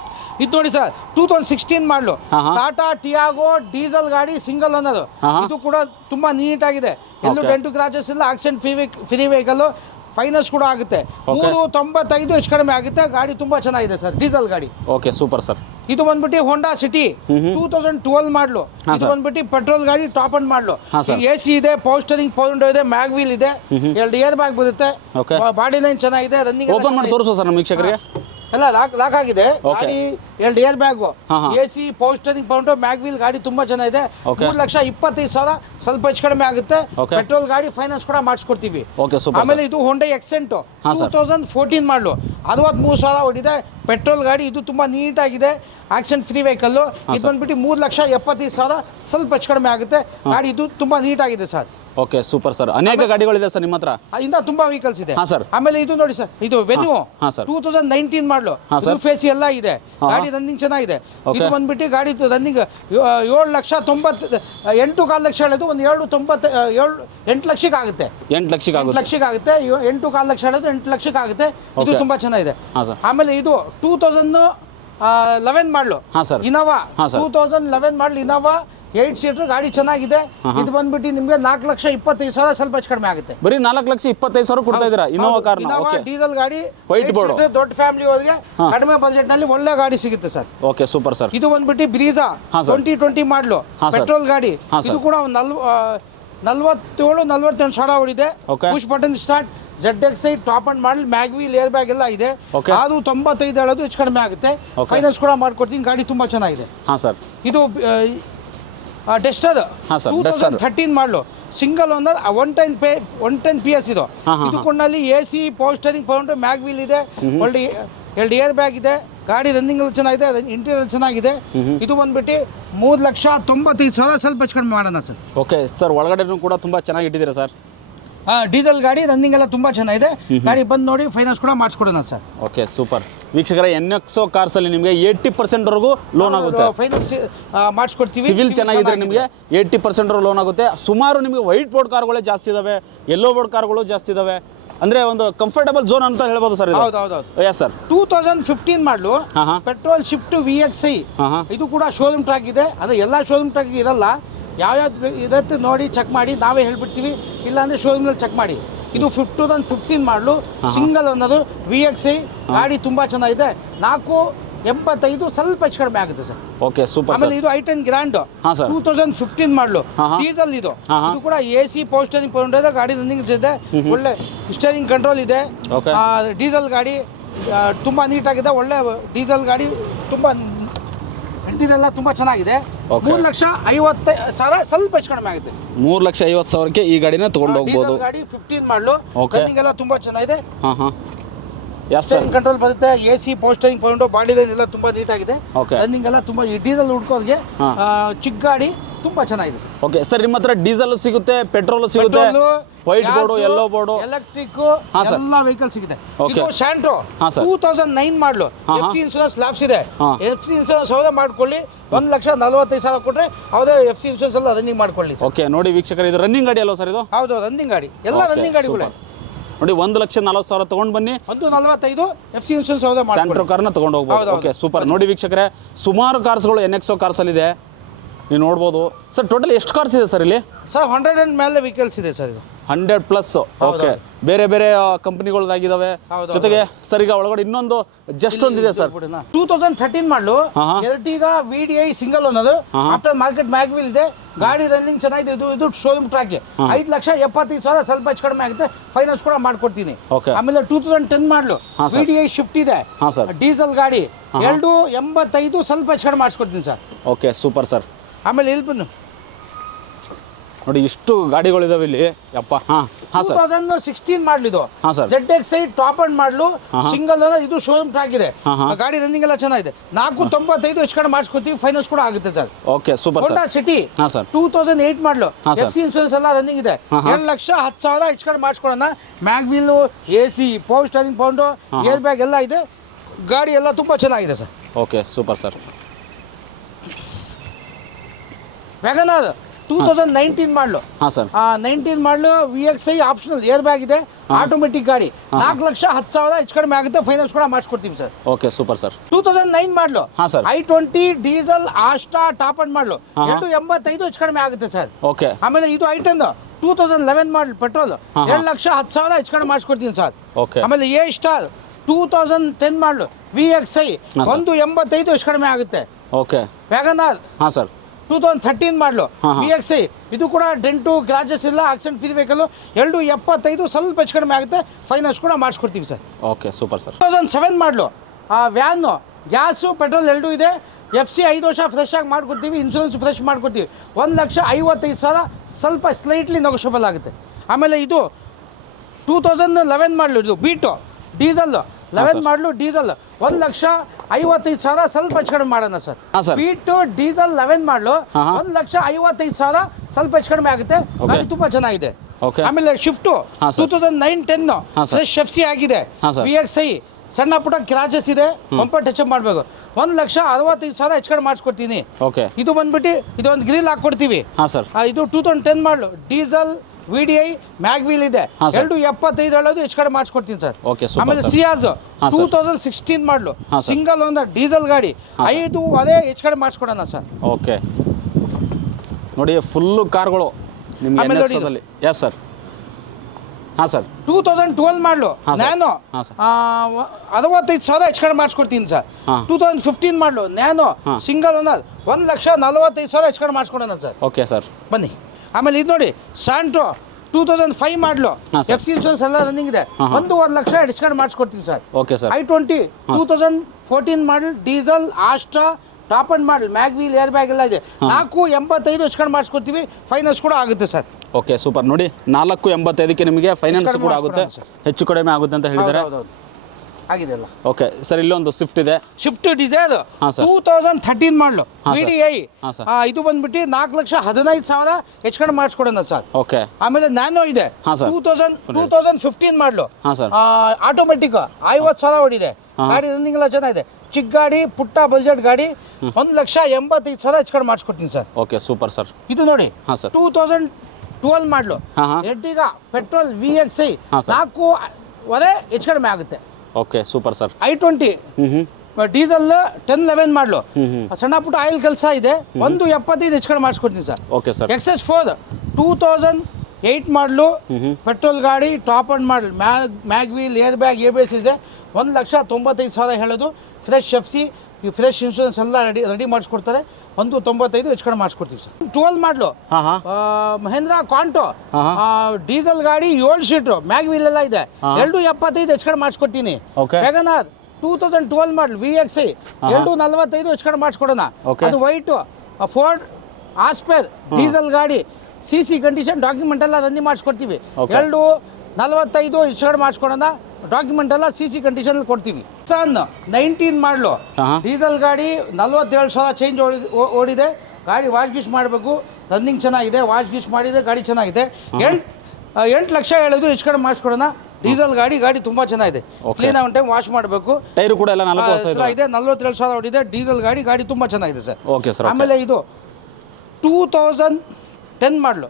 ಇದು ನೋಡಿ sir two thousand sixteen model. Tata Tiago diesel ಗಾಡಿ ಸಿಂಗಲ್ ಅನ್ನೋದು. ಇದು ಕೂಡ ತುಂಬಾ ನೀಟಾಗಿದೆ ಎಲ್ಲೂ. ಡೆಂಟು ಕ್ರಾಚಸ್ ಇಲ್ಲ accident free free vehicle finance ಕೂಡ ಆಗುತ್ತೆ. ಮೂರು ತೊಂಬತ್ತೈದು ಹೆಚ್ಚು ಕಡಿಮೆ ಆಗುತ್ತೆ. ಗಾಡಿ ತುಂಬಾ ಚೆನ್ನಾಗಿದೆ ಸರ್. ಡೀಸೆಲ್ ಗಾಡಿ.
ಓಕೆ ಸೂಪರ್ ಸರ್
ಇದು ಬಂದ್ಬಿಟ್ಟು Honda City two thousand twelve model. ಇದು. ಬಂದ್ಬಿಟ್ಟು ಪೆಟ್ರೋಲ್ ಗಾಡಿ top end model. A C ಇದೆ ಪೋಸ್ಟರಿಂಗ್ ಪೌಂಡೋ ಇದೆ ಮ್ಯಾಗ್ ವೀಲ್ ಇದೆ. ಎರಡು ಏರ್ ಬ್ಯಾಗ್ ಬರುತ್ತೆ. ಬಾಡಿ ಲೈನ್ ಚೆನ್ನಾಗಿದೆ ರನ್ನಿಂಗ್
ಓಪನ್ ಮಾಡಿ ತೋರಿಸು ಸರ್ ನಮ್ಮ ವೀಕ್ಷಕರಿಗೆ.
ಎಲ್ಲ ಲಾಕ್ ಲಾಕ್ ಆಗಿದೆ. ಗಾಡಿ ಎರಡು air bag. A C power ಪೌಂಟು mag wheel ಗಾಡಿ ತುಂಬಾ ಚೆನ್ನಾಗಿದೆ. ಮೂರು ಲಕ್ಷ ಇಪ್ಪತ್ತೈದು ಸಾವಿರ ಸ್ವಲ್ಪ ಹೆಚ್ಚು ಕಡಿಮೆ ಆಗುತ್ತೆ. ಪೆಟ್ರೋಲ್ ಗಾಡಿ ಫೈನಾನ್ಸ್ ಕೂಡ ಮಾಡಿಸ್ಕೊಡ್ತೀವಿ. ಆಮೇಲೆ ಇದು Hyundai Xcent two. Thousand fourteen model. ಅರವತ್ಮೂರು ಸಾವಿರ ಹೊಡಿದೆ ಪೆಟ್ರೋಲ್ ಗಾಡಿ ಇದು ತುಂಬ ನೀಟಾಗಿದೆ. ಆಕ್ಸಿಡೆಂಟ್ ಫ್ರೀ ವೆಹಿಕಲ್ಲು ಇದು. ಬಂದ್ಬಿಟ್ಟು ಮೂರು ಲಕ್ಷ ಎಪ್ಪತ್ತೈದು ಸಾವಿರ ಸ್ವಲ್ಪ ಹೆಚ್ಚು ಕಡಿಮೆ ಆಗುತ್ತೆ. ಗಾಡಿ ಇದು ತುಂಬ ನೀಟಾಗಿದೆ ಸರ್
ಓಕೆ ಸೂಪರ್ ಸರ್ ಅನೇಕ ಗಾಡಿಗಳಿದೆ ಸರ್ ನಿಮ್ಮ ಹತ್ರ
ಇಂದ ತುಂಬಾ ವೆಹಿಕಲ್ಸ್ ಇದೆ
ಹಾ, ಸರ್.
ಆಮೇಲೆ ಇದು ನೋಡಿ ಸರ್ ಇದು ವೆನ್ಯೂ
ಹಾ.
ಟೂ ತೌಸಂಡ್ ನೈನ್ಟೀನ್ ಮಾಡಲು
ಹಾ.
ಫೇಸಿ ಎಲ್ಲ ಇದೆ ಗಾಡಿ ರನ್ನಿಂಗ್ ಚೆನ್ನಾಗಿದೆ
Okay.
ಇದು ಬಂದ್ಬಿಟ್ಟು ಗಾಡಿ ರನ್ನಿಂಗ್ ಏಳು ಲಕ್ಷ ತೊಂಬತ್ತು ಎಂಟು ಕಾಲು ಲಕ್ಷ ಹೇಳೋದು ಒಂದು ಏಳು ತೊಂಬತ್ತು ಏಳು ಎಂಟು ಲಕ್ಷಕ್ಕೆ ಆಗುತ್ತೆ
ಎಂಟು ಲಕ್ಷಕ್ಕೆ
ಎಂಟು
ಆಗುತ್ತೆ
ಲಕ್ಷಕ್ಕೆ ಆಗುತ್ತೆ ಇವ- ಎಂಟು ಕಾಲು ಲಕ್ಷ ಹೇಳೋದು ಎಂಟು ಲಕ್ಷಕ್ಕೆ ಆಗುತ್ತೆ ಇದು
Okay.
ತುಂಬಾ ಚೆನ್ನಾಗಿದೆ
ಹಾ.
ಆಮೇಲೆ ಇದು ಟೂ ತೌಸಂಡ್ ಲೆವೆನ್ ಮಾಡಲು
ಹಾ.
ಇನೋವಾ
ಹಾ.
Two thousand eleven model Innova eight seater ಗಾಡಿ ಚೆನ್ನಾಗಿದೆ. ಇದು ಬಂದ್ಬಿಟ್ಟು ನಿಮಗೆ ನಾಲ್ಕು ಲಕ್ಷ ಇಪ್ಪತ್ತೈದು ಸಾವಿರ ಸ್ವಲ್ಪ ಹೆಚ್ಚು ಕಡಿಮೆ ಆಗುತ್ತೆ.
ಬರೀ ನಾಲ್ಕು ಲಕ್ಷ ಇಪ್ಪತ್ತೈದು ಸಾವಿರ ಕೊಡ್ತಾ ಇದ್ದೀರಾ? ಇನೋವಾ ಓಕೆ
ಡೀಸೆಲ್ ಗಾಡಿ
ವೈಟ್
ಬೋರ್ಡ್ ದೊಡ್ಡ ಫ್ಯಾಮಿಲಿ
ಹೋದ್ರೆ
ಕಡಿಮೆ ಬಜೆಟ್ನಲ್ಲಿ ಒಳ್ಳೆ ಗಾಡಿ ಸಿಗುತ್ತೆ ಸರ್.
ಓಕೆ ಸೂಪರ್ ಸರ್
ಇದು ಬಂದ್ಬಿಟ್ಟು Brezza. Twenty twenty model petrol ಗಾಡಿ. ಇದು ಕೂಡ ನಲ್ವ ನಲ್ವತ್ತೇಳು ನಲ್ವತ್ತೆಂಟು ಸಾವಿರ ಹೊಡಿದೆ
Okay.
Push button start Z X I top end model mag wheel air bag ಎಲ್ಲ ಇದೆ. ಅದು ತೊಂಬತ್ತೈದು ಹೇಳೋದು ಹೆಚ್ಚು ಕಡಿಮೆ ಆಗುತ್ತೆ. ಫೈನಾನ್ಸ್ ಕೂಡ ಮಾಡ್ಕೊಡ್ತೀನಿ. ಗಾಡಿ ತುಂಬಾ ಚೆನ್ನಾಗಿದೆ.
ಹಾಂ ಸರ್
ಇದು ಡೆಸ್ಟರ್
ಹಾ, sir,
two
Duster.
Thousand thirteen model. Single owner one ten P one ten P S ಇದು.
ಹಾ, ಹಾ,
ಇದು
ಹಾ.
A C power steering pound mag wheel ಇದೆ ಒಳ್ಳೆ ಎರಡು ಏರ್ ಬ್ಯಾಗ್ ಇದೆ ಗಾಡಿ ರನ್ನಿಂಗ್ ಚೆನ್ನಾಗಿದೆ ಇಂಟೀರಿಯರ್ ಚೆನ್ನಾಗಿದೆ. ಇದು ಬಂದ್ಬಿಟ್ಟು ಮೂರು ಲಕ್ಷ ತೊಂಬತ್ತೈದು ಸಾವಿರ ಸ್ವಲ್ಪ ಹೆಚ್ಚು ಕಡಿಮೆ ಮಾಡೋಣ ಸರ್.
ಓಕೆ ಸರ್ ಒಳಗಡೆನೂ ಕೂಡ ತುಂಬ ಚೆನ್ನಾಗಿ ಇಟ್ಟಿದ್ದೀರಾ ಸರ್?
ಡೀಸೆಲ್ ಗಾಡಿ ರನ್ನಿಂಗ್ ಎಲ್ಲ ತುಂಬ ಚೆನ್ನಾಗಿದೆ. ಗಾಡಿ ಬಂದು ನೋಡಿ ಫೈನಾನ್ಸ್ ಕೂಡ ಮಾಡಿಸ್ಕೊಡೋಣ ಸರ್.
ಓಕೆ ಸೂಪರ್ ವೀಕ್ಷಕರ ಎನ್ ಕಾರ್ಸ್ ಕಾರ್ಸಲ್ಲಿ ನಿಮಗೆ ಏಯ್ಟಿ ಪರ್ಸೆಂಟ್ವರೆಗೂ ಲೋನ್ ಆಗುತ್ತೆ.
ಫೈನಾನ್ಸ್ ಮಾಡಿಸ್ಕೊಡ್ತೀವಿ
ಸಿವಿಲ್ ಚೆನ್ನಾಗಿದ್ರೆ ನಿಮಗೆ ಏಯ್ಟಿ ಪರ್ಸೆಂಟ್ ಲೋನ್ ಆಗುತ್ತೆ. ಸುಮಾರು ನಿಮಗೆ ವೈಟ್ ಬೋರ್ಡ್ ಕಾರ್ಗಳೇ ಜಾಸ್ತಿ ಇದಾವೆ ಯೆಲ್ಲೋ ಬೋರ್ಡ್ ಕಾರ್ಗಳು ಜಾಸ್ತಿ ಇದಾವೆ. ಅಂದ್ರೆ ಒಂದು ಕಂಫರ್ಟಬಲ್ ಝೋನ್ ಅಂತ ಹೇಳ್ಬೋದು ಸರ್
ಹೌದು ಹೌದು ಹೌದು.
Yes sir
two thousand fifteen model. Petrol Swift V X I. ಇದು ಕೂಡ ಶೋರೂಮ್ ಟ್ರ್ಯಾಕ್ ಇದೆ. ಅಂದ್ರೆ ಎಲ್ಲ ಶೋರೂಮ್ ಟ್ರ್ಯಾಕ್ ಇರಲ್ಲ ಯಾವ್ಯಾವ್ದು ಇದತ್ತು ನೋಡಿ ಚೆಕ್ ಮಾಡಿ ನಾವೇ ಹೇಳ್ಬಿಡ್ತೀವಿ. ಇಲ್ಲಾಂದ್ರೆ ಶೋರೂಮ್ನಲ್ಲಿ ಚೆಕ್ ಮಾಡಿ. ಇದು ಫಿಫ್ two thousand fifteen model single ಅನ್ನೋದು ವಿ ಎಕ್ಸ್ ಗಾಡಿ ತುಂಬ ಚೆನ್ನಾಗಿದೆ. ನಾಲ್ಕು ಎಂಬತ್ತೈದು ಸ್ವಲ್ಪ ಹೆಚ್ಚು ಕಡಿಮೆ ಆಗುತ್ತೆ ಸರ್.
ಓಕೆ ಸೂಪರ್
ಆಮೇಲೆ ಇದು I ten grand two thousand fifteen model. Diesel ಇದು. ಇದು ಕೂಡ A C power steering pound ಇದೆ ಗಾಡಿ ರನ್ನಿಂಗ್ ಇದೆ. ಒಳ್ಳೆ ಸ್ಟೇರಿಂಗ್ ಕಂಟ್ರೋಲ್ ಇದೆ. ಡೀಸೆಲ್ ಗಾಡಿ ತುಂಬಾ ನೀಟಾಗಿದೆ ಒಳ್ಳೆ ಡೀಸೆಲ್ ಗಾಡಿ ತುಂಬಾ ಇಂಟೀರಿಯರ್ ತುಂಬಾ ಚೆನ್ನಾಗಿದೆ
Okay.
ಮೂರು ಲಕ್ಷ ಐವತ್ತೈ ಸಾವಿರ ಸ್ವಲ್ಪ ಹೆಚ್ಚು ಕಡಿಮೆ ಆಗುತ್ತೆ
ಮೂರು ಲಕ್ಷ ಐವತ್ತು ಸಾವಿರಕ್ಕೆ ಈ ಗಾಡಿನ ತೊಗೊಂಡು ಹೋಗ್ಬೋದು
ಡೀಸೆಲ್ ಗಾಡಿ ಫಿಫ್ಟೀನ್ ಮಾಡಲು
Okay.
ರನ್ನಿಂಗ್ ಎಲ್ಲ ತುಂಬಾ ಚೆನ್ನಾಗಿದೆ
ಹಾಂ ಹಾಂ ಎಸ್ ಸರ್
ಸ್ಟೇರಿಂಗ್ ಕಂಟ್ರೋಲ್ ಬರುತ್ತೆ A C power steering steering pound body line ಎಲ್ಲ ತುಂಬಾ ನೀಟಾಗಿದೆ
Okay.
ರನ್ನಿಂಗ್ ಎಲ್ಲ ತುಂಬಾ ಈ ಡೀಸೆಲ್ ಹುಡ್ಕೋರಿಗೆ
ಹಾ.
ಚಿಕ್ಕ ಗಾಡಿ ತುಂಬಾ ಚೆನ್ನಾಗಿದೆ ಸರ್.
ಓಕೆ ಸರ್ ನಿಮ್ಮ ಹತ್ರ ಡೀಸೆಲ್ ಸಿಗುತ್ತೆ ಪೆಟ್ರೋಲ್ ಸಿಗುತ್ತೆ white board yellow board
electric. ಎಲ್ಲ ವೆಹಿಕಲ್ ಸಿಗುತ್ತೆ. ಇದು Santro. Two thousand nine model. F C insurance ಇದೆ. ಎಫ್ ಸಿ ಇನ್ಸೂರೆನ್ಸ್ ಮಾಡ್ಕೊಳ್ಳಿ. ಒಂದು ಲಕ್ಷ ನಲವತ್ತೈದು ಸಾವಿರ ಕೊಟ್ಟರೆ ಹೌದೇ ಎಫ್ ಸಿ ಇನ್ಸೂರೆನ್ಸ್ ಎಲ್ಲ ರನ್ನಿಂಗ್ ಮಾಡ್ಕೊಳ್ಳಿ ಸರ್
ಓಕೆ ನೋಡಿ ವೀಕ್ಷಕರ ಇದು ರನ್ನಿಂಗ್ ಗಾಡಿ ಅಲ್ವಾ ಸರ್ ಇದು?
ಹೌದು ರನ್ನಿಂಗ್ ಗಾಡಿ. ಎಲ್ಲ ರನ್ನಿಂಗ್ ಗಾಡಿಗಳೇ
ನೋಡಿ ಒಂದು ಲಕ್ಷ ನಲವತ್ತು ಸಾವಿರ ತೊಗೊಂಡು ಬನ್ನಿ.
ಒಂದು ನಲವತ್ತೈದು ಎಫ್ ಸಿ ಇನ್ಸೂರೆನ್ಸ್ ಸೆಂಟ್ರೋ
ಕಾರ್ನ ತೊಗೊಂಡು ಹೋಗ್ಬೋದು. ಓಕೆ ಸೂಪರ್ ನೋಡಿ ವೀಕ್ಷಕರೇ ಸುಮಾರು ಕಾರ್ಸ್ಗಳು ಎನ್ ಎಕ್ಸೋ ಕಾರ್ಸಲ್ಲಿದೆ ನೀವು ನೋಡ್ಬೋದು. ಸರ್ ಟೋಟಲ್ ಎಷ್ಟು ಕಾರ್ಸ್ ಇದೆ ಸರ್ ಇಲ್ಲಿ?
ಸರ್ ಹಂಡ್ರೆಡ್ ಅಂಡ್ ಮೇಲೆ ವೆಹಿಕಲ್ಸ್ ಇದೆ ಸರ್ ಇದು.
ಹಂಡ್ರೆಡ್ ಪ್ಲಸ್ ಓಕೆ ಬೇರೆ ಬೇರೆ ಕಂಪ್ನಿಗಳದಾಗಿದ್ದಾವೆ
ಹೌದು,
ಜೊತೆಗೆ ಸರ್ ಈಗ ಒಳಗಡೆ ಇನ್ನೊಂದು ಜಸ್ಟ್ ಒಂದಿದೆ sir.
Two thousand thirteen model. Ertiga. V D I single ಅನ್ನೋದು. ಆಫ್ಟರ್ ಮಾರ್ಕೆಟ್ ಮ್ಯಾಗ್ವಿಲ್ ಇದೆ. ಗಾಡಿ ರನ್ನಿಂಗ್ ಚೆನ್ನಾಗಿದೆ. ಇದು ಇದು ಶೋರೂಮ್ ಟ್ರ್ಯಾಕ್. ಐದು ಲಕ್ಷ ಎಪ್ಪತ್ತೈದು ಸಾವಿರ ಸ್ವಲ್ಪ ಹೆಚ್ಚು ಕಡಿಮೆ ಆಗುತ್ತೆ. ಫೈನಾನ್ಸ್ ಕೂಡ ಮಾಡ್ಕೊಡ್ತೀನಿ. ಆಮೇಲೆ ಟೂ ತೌಸಂಡ್ ಟೆನ್ ಮಾಡಲು.
ಹಾ,
ವಿ ಡಿ ಐ ಶಿಫ್ಟ್ ಇದೆ. ಡೀಸೆಲ್ ಗಾಡಿ. ಎರಡು ಎಂಬತ್ತೈದು ಸ್ವಲ್ಪ ಹೆಚ್ಚು ಕಡಿಮೆ ಮಾಡಿಸ್ಕೊಡ್ತೀನಿ ಸರ್.
ಓಕೆ ಸೂಪರ್ ಸರ್
ಆಮೇಲೆ ಇಲ್ಲಿ ಬನ್ನು.
ನೋಡಿ ಇಷ್ಟು ಗಾಡಿಗಳಿದಾವೆ ಇಲ್ಲಿ. ಯಪ್ಪ ಹಾಂ ಹಾಂ
ಟೂ
ಸರ್
ತೌಸಂಡ್ ಸಿಕ್ಸ್ಟೀನ್ ಮಾಡ್ಲಿದು.
ಹಾ, sir.
Z X I top end model single ಇದು ಶೋರೂಮ್ ಟ್ರ್ಯಾಕ್ ಇದೆ.
ಹಾ, ಹಾ.
ಗಾಡಿ ರನ್ನಿಂಗ್ ಎಲ್ಲ ಚೆನ್ನಾಗಿದೆ. ನಾಲ್ಕು ತೊಂಬತ್ತೈದು ಹೆಚ್ಚು ಕಡೆ ಮಾಡಿಸ್ಕೊತೀವಿ ಫೈನಾನ್ಸ್ ಕೂಡ ಆಗುತ್ತೆ sir.
Okay super
Honda
sir.
City
ಹಾ, sir.
Two thousand eight model.
ಹಾ.
ಎಫ್ ಸಿ ಇನ್ಶೂರೆನ್ಸ್ ಎಲ್ಲ ರನ್ನಿಂಗ್ ಇದೆ.
ಹಾ, ಹಾ.
ಎರಡು ಲಕ್ಷ ಹತ್ತು ಸಾವಿರ ಹೆಚ್ಚು ಕಡೆ ಮಾಡಿಸ್ಕೊಡೋಣ. Mag wheel A C power steering pound. Air bag ಎಲ್ಲ ಇದೆ. ಗಾಡಿ ಎಲ್ಲ ತುಂಬ ಚೆನ್ನಾಗಿದೆ sir.
Okay super sir.
WagonR two thousand nineteen model.
ಹಾಂ sir.
Nineteen model V X I optional air bag ಇದೆ. ಆಟೋಮೆಟಿಕ್ ಗಾಡಿ. ನಾಲ್ಕು ಲಕ್ಷ ಹತ್ತು ಸಾವಿರ ಹೆಚ್ಚು ಕಡಿಮೆ ಆಗುತ್ತೆ. ಫೈನಾನ್ಸ್ ಕೂಡ ಮಾಡಿಸ್ಕೊಡ್ತೀವಿ sir.
Okay super sir.
Two thousand nine model.
ಹಾ, sir.
I twenty diesel Asta top end model. ಎರಡು ಎಂಬತ್ತೈದು ಹೆಚ್ಚು ಕಡಿಮೆ ಆಗುತ್ತೆ ಸರ್.
ಓಕೆ.
ಆಮೇಲೆ ಇದು I ten two thousand eleven model petrol. ಎರಡು ಲಕ್ಷ ಹತ್ತು ಸಾವಿರ ಹೆಚ್ಚು ಕಡಿಮೆ ಮಾಡಿಸ್ಕೊಡ್ತೀನಿ ಸರ್.
ಓಕೆ.
ಆಮೇಲೆ A star two thousand ten model. V X I ಒಂದು ಎಂಬತ್ತೈದು ಹೆಚ್ಚು ಕಡಿಮೆ ಆಗುತ್ತೆ.
ಓಕೆ.
ವ್ಯಾಗನಾರ್
ಹಾಂ sir.
Two thousand thirteen model. V X I ಇದು ಕೂಡ ಡೆಂಟು ಗ್ರಾಜಸ್ ಇಲ್ಲ ಆಕ್ಸಿಡೆಂಟ್ ಫ್ರೀ ವೆಹಿಕಲ್ ಎರಡು ಎಪ್ಪತ್ತೈದು ಸ್ವಲ್ಪ ಹೆಚ್ಚು ಕಡಿಮೆ ಆಗುತ್ತೆ. ಫೈನಾನ್ಸ್ ಕೂಡ ಮಾಡಿಸ್ಕೊಡ್ತೀವಿ sir.
Okay super sir
two thousand seven model. ಆ ವ್ಯಾನು ಗ್ಯಾಸು ಪೆಟ್ರೋಲ್ ಎರಡೂ ಇದೆ. ಎಫ್ ಸಿ ಐದು ವರ್ಷ ಫ್ರೆಶ್ ಆಗಿ ಮಾಡ್ಕೊಡ್ತೀವಿ. ಇನ್ಶೂರೆನ್ಸ್ ಫ್ರೆಶ್ ಮಾಡ್ಕೊಡ್ತೀವಿ. ಒಂದು ಲಕ್ಷ ಐವತ್ತೈದು ಸಾವಿರ ಸ್ವಲ್ಪ ಸ್ಲೈಟ್ಲಿ ನೆಗೋಷಿಯಬಲ್ ಆಗುತ್ತೆ. ಆಮೇಲೆ ಇದು ಟೂ ತೌಸಂಡ್ ಲೆವೆನ್ ಮಾಡಲು. ಇದು Beat diesel eleven. Model? Diesel. ಒಂದು ಲಕ್ಷ ಐವತ್ತೈದು ಸಾವಿರ ಸ್ವಲ್ಪ ಹೆಚ್ಚು ಕಡಿಮೆ ಮಾಡೋಣ ಸರ್. ಬೀಟು ಡೀಸೆಲ್ ಲೆವೆನ್ ಮಾಡಲು. ಒಂದು ಲಕ್ಷ ಐವತ್ತೈದು ಸಾವಿರ ಸ್ವಲ್ಪ ಹೆಚ್ಚು ಕಡಿಮೆ ಆಗುತ್ತೆ ಗಾಡಿ ತುಂಬ ಚೆನ್ನಾಗಿದೆ. ಆಮೇಲೆ Swift. Two thousand nine ten. Fresh F C ಆಗಿದೆ. ವಿ ಎಕ್ಸ್ ಐ ಸಣ್ಣ ಪುಟ್ಟ ಕ್ರಾಚಸ್ ಇದೆ. ಬಂಪರ್ ಟಚ್ ಮಾಡಬೇಕು. ಒಂದು ಲಕ್ಷ ಅರವತ್ತೈದು ಸಾವಿರ ಹೆಚ್ಚು ಕಡಿಮೆ ಮಾಡಿಸ್ಕೊಡ್ತೀನಿ.
ಓಕೆ
ಇದು ಬಂದ್ಬಿಟ್ಟು ಇದೊಂದು ಗ್ರಿಲ್ ಹಾಕ್ಕೊಡ್ತೀವಿ.
ಹಾಂ ಸರ್.
ಆ, ಇದು two thousand ten model. Diesel V D I mag wheel ಇದೆ.
ಹಾಂ, sir.
ಎರಡು ಎಪ್ಪತ್ತೈದು ಹೇಳೋದು ಹೆಚ್ಚು ಕಡೆ ಮಾಡಿಸ್ಕೊಡ್ತೀನಿ ಸರ್.
ಓಕೆ
ಆಮೇಲೆ. Ciaz two thousand sixteen model. Single ಒಂದು ಡೀಸೆಲ್ ಗಾಡಿ. ಐದು ಅದೇ ಹೆಚ್ಚು ಕಡೆ ಮಾಡಿಸ್ಕೊಡೋಣ ಸರ್.
ಓಕೆ. ನೋಡಿ ಫುಲ್ಲು ಕಾರ್ಗಳು ನಿಮಗೆ
ಇದು.
ಎಸ್ ಸರ್ ಹಾಂ sir.
Two thousand twelve model.
sir.
ಅರವತ್ತೈದು ಸಾವಿರ ಹೆಚ್ಚು ಕಡಿಮೆ ಮಾಡಿಸ್ಕೊಡ್ತೀನಿ sir. Two thousand fifteen model.
ನಾನು.
ಸಿಂಗಲ್ ಓನರ್ ಒಂದು. ಲಕ್ಷ ನಲವತ್ತೈದು ಸಾವಿರ ಹೆಚ್ಚು ಕಡೆ ಮಾಡಿಸ್ಕೊಡೋಣ ಸರ್.
Okay sir.
ಬನ್ನಿ. ಆಮೇಲೆ ಇದು ನೋಡಿ Santro two thousand five model. F C insurance ಎಲ್ಲ ರನ್ನಿಂಗ್ ಇದೆ. ಒಂದೂವರೆ lakh discount ಮಾಡಿಸ್ಕೊಡ್ತೀವಿ sir.
Okay sir.
I twenty two thousand fourteen model diesel Asta top end model mag wheel air bag ಎಲ್ಲ ಇದೆ. ನಾಲ್ಕು ಎಂಬತ್ತೈದು ಡಿಸ್ಕೌಂಟ್ ಮಾಡಿಸ್ಕೊಡ್ತೀವಿ ಫೈನಾನ್ಸ್ ಕೂಡ ಆಗುತ್ತೆ ಸರ್.
Okay super. ನೋಡಿ ನಾಲ್ಕು ಎಂಬತ್ತೈದಕ್ಕೆ ನಿಮಗೆ ಫೈನಾನ್ಸ್ ಕೂಡ ಆಗುತ್ತೆ. ಹೆಚ್ಚು ಕಡಿಮೆ ಆಗುತ್ತೆ ಅಂತ ಹೇಳಿದ್ದಾರೆ.
ಆಗಿದೆ ಅಲ್ಲ.
ಓಕೆ ಸರ್ ಇಲ್ಲೊಂದು ಸ್ವಿಫ್ಟ್ ಇದೆ.
ಶಿಫ್ಟ್ ಡಿಸೈರ್
ಹಾಂ.
ಟೂ ತೌಸಂಡ್ ಥರ್ಟೀನ್ ಮಾಡಲು
ಹಾಂ.
ಡಿ ಐ
ಹಾಂ, sir.
ಇದು ಬಂದ್ಬಿಟ್ಟು ನಾಲ್ಕು ಲಕ್ಷ ಹದಿನೈದು ಸಾವಿರ ಹೆಚ್ಚು ಕಡಿಮೆ ಮಾಡಿಸ್ಕೊಡೋಣ ಸರ್
ಓಕೆ
ಆಮೇಲೆ ನ್ಯಾನೋ ಇದೆ.
ಹಾಂ.
Two thousand two thousand fifteen model
ಹಾಂ, sir.
ಆಟೋಮೆಟಿಕ್ ಐವತ್ತು ಸಾವಿರ
ಓಡಿದೆ.
ಗಾಡಿ ರನ್ನಿಂಗ್ ಎಲ್ಲ ಚೆನ್ನಾಗಿದೆ. ಚಿಕ್ಕ ಗಾಡಿ ಪುಟ್ಟ ಬಜೆಟ್ ಗಾಡಿ. ಒಂದು ಲಕ್ಷ ಎಂಬತ್ತೈದು ಸಾವಿರ ಹೆಚ್ಚು ಕಡಿಮೆ ಮಾಡಿಸ್ಕೊಡ್ತೀನಿ ಸರ್
ಓಕೆ ಸೂಪರ್ ಸರ್
ಇದು ನೋಡಿ.
ಹಾಂ, sir.
Two thousand twelve model
ಹಾಂ, ಹಾಂ.
Ertiga petrol V X I
ಹಾಂ.
ನಾಲ್ಕು ವರೆ ಹೆಚ್ಚು ಕಡಿಮೆ ಆಗುತ್ತೆ.
Okay super sir
I twenty. Diesel ten eleven model. ಸಣ್ಣ ಪುಟ್ಟ ಆಯಿಲ್ ಕೆಲಸ ಇದೆ. ಒಂದು ಎಪ್ಪತ್ತೈದು ಹೆಚ್ಚು ಕಡೆ ಮಾಡಿಸ್ಕೊಡ್ತೀನಿ sir
okay sir
X S four two thousand eight model petrol ಗಾಡಿ top end model. Mag mag wheel air bag A B S ಇದೆ. ಒಂದು ಲಕ್ಷ ತೊಂಬತ್ತೈದು ಸಾವಿರ ಹೇಳೋದು. ಫ್ರೆಶ್ ಎಫ್ ಸಿ ಈ ಫ್ರೆಶ್ ಇನ್ಶೂರೆನ್ಸ್ ಎಲ್ಲ ರೆಡಿ ರೆಡಿ ಮಾಡಿಸ್ಕೊಡ್ತಾರೆ. ಒಂದು ತೊಂಬತ್ತೈದು ಹೆಚ್ಚು ಕಡಿಮೆ ಮಾಡಿಸ್ಕೊಡ್ತೀವಿ ಸರ್. ಟ್ವೆಲ್ ಮಾಡಲು. ಮಹೇಂದ್ರ ಕಾಂಟೋ
ಹಾ,
ಡೀಸೆಲ್ ಗಾಡಿ ಏಳು ಸೀಟ್ರು ಮ್ಯಾಗ್ ವೀಲ್ ಎಲ್ಲ ಇದೆ. ಎರಡು ಎಪ್ಪತ್ತೈದು ಹೆಚ್ಚು ಕಡಿಮೆ ಮಾಡಿಸ್ಕೊಡ್ತೀನಿ. WagonR two thousand twelve model V X ಎರಡು ನಲ್ವತ್ತೈದು ಹೆಚ್ಚು ಕಡಿಮೆ ಮಾಡಿಸ್ಕೊಡೋಣ. ಅದು ವೈಟು ಫೋರ್ಡ್ ಆಸ್ಪೇರ್ ಡೀಸೆಲ್ ಗಾಡಿ ಸಿ ಸಿ ಕಂಡೀಷನ್ ಡಾಕ್ಯುಮೆಂಟ್ ಎಲ್ಲ ಅದನ್ನೇ ಮಾಡಿಸ್ಕೊಡ್ತೀವಿ. ಎರಡು ನಲ್ವತ್ತೈದು ಹೆಚ್ಚು ಕಡಿಮೆ ಮಾಡಿಸ್ಕೊಡೋಣ. ಡಾಕ್ಯುಮೆಂಟ್ ಎಲ್ಲ ಸಿ ಸಿ ಕಂಡೀಷನ್ ಕೊಡ್ತೀವಿ. ಸನ್ ನೈನ್ಟೀನ್ ಮಾಡಲು. ಡೀಸೆಲ್ ಗಾಡಿ ನಲ್ವತ್ತೇಳು ಸಾವಿರ ಚೇಂಜ್ ಓಡಿದೆ. ಗಾಡಿ ವಾಶ್ ಗೀಶ್ ಮಾಡಬೇಕು. ರನ್ನಿಂಗ್ ಚೆನ್ನಾಗಿದೆ ವಾಶ್ ಗೀಶ್ ಮಾಡಿದೆ ಗಾಡಿ ಚೆನ್ನಾಗಿದೆ. ಎಂಟು ಎಂಟು ಲಕ್ಷ ಹೇಳೋದು ಹೆಚ್ಚು ಕಡೆ ಮಾಡಿಸ್ಕೊಡೋಣ. ಡೀಸೆಲ್ ಗಾಡಿ ಗಾಡಿ ತುಂಬ ಚೆನ್ನಾಗಿದೆ. ಕ್ಲೀನ್ ಒನ್ ಟೈಮ್ ವಾಶ್ ಮಾಡಬೇಕು.
ಟೈರ್ ಕೂಡ ಎಲ್ಲ
ಚೆನ್ನಾಗಿದೆ ನಲ್ವತ್ತೇಳು ಸಾವಿರ ಓಡಿದೆ. ಡೀಸೆಲ್ ಗಾಡಿ ಗಾಡಿ ತುಂಬ ಚೆನ್ನಾಗಿದೆ ಸರ್.
ಓಕೆ ಸರ್
ಆಮೇಲೆ ಇದು two thousand ten model.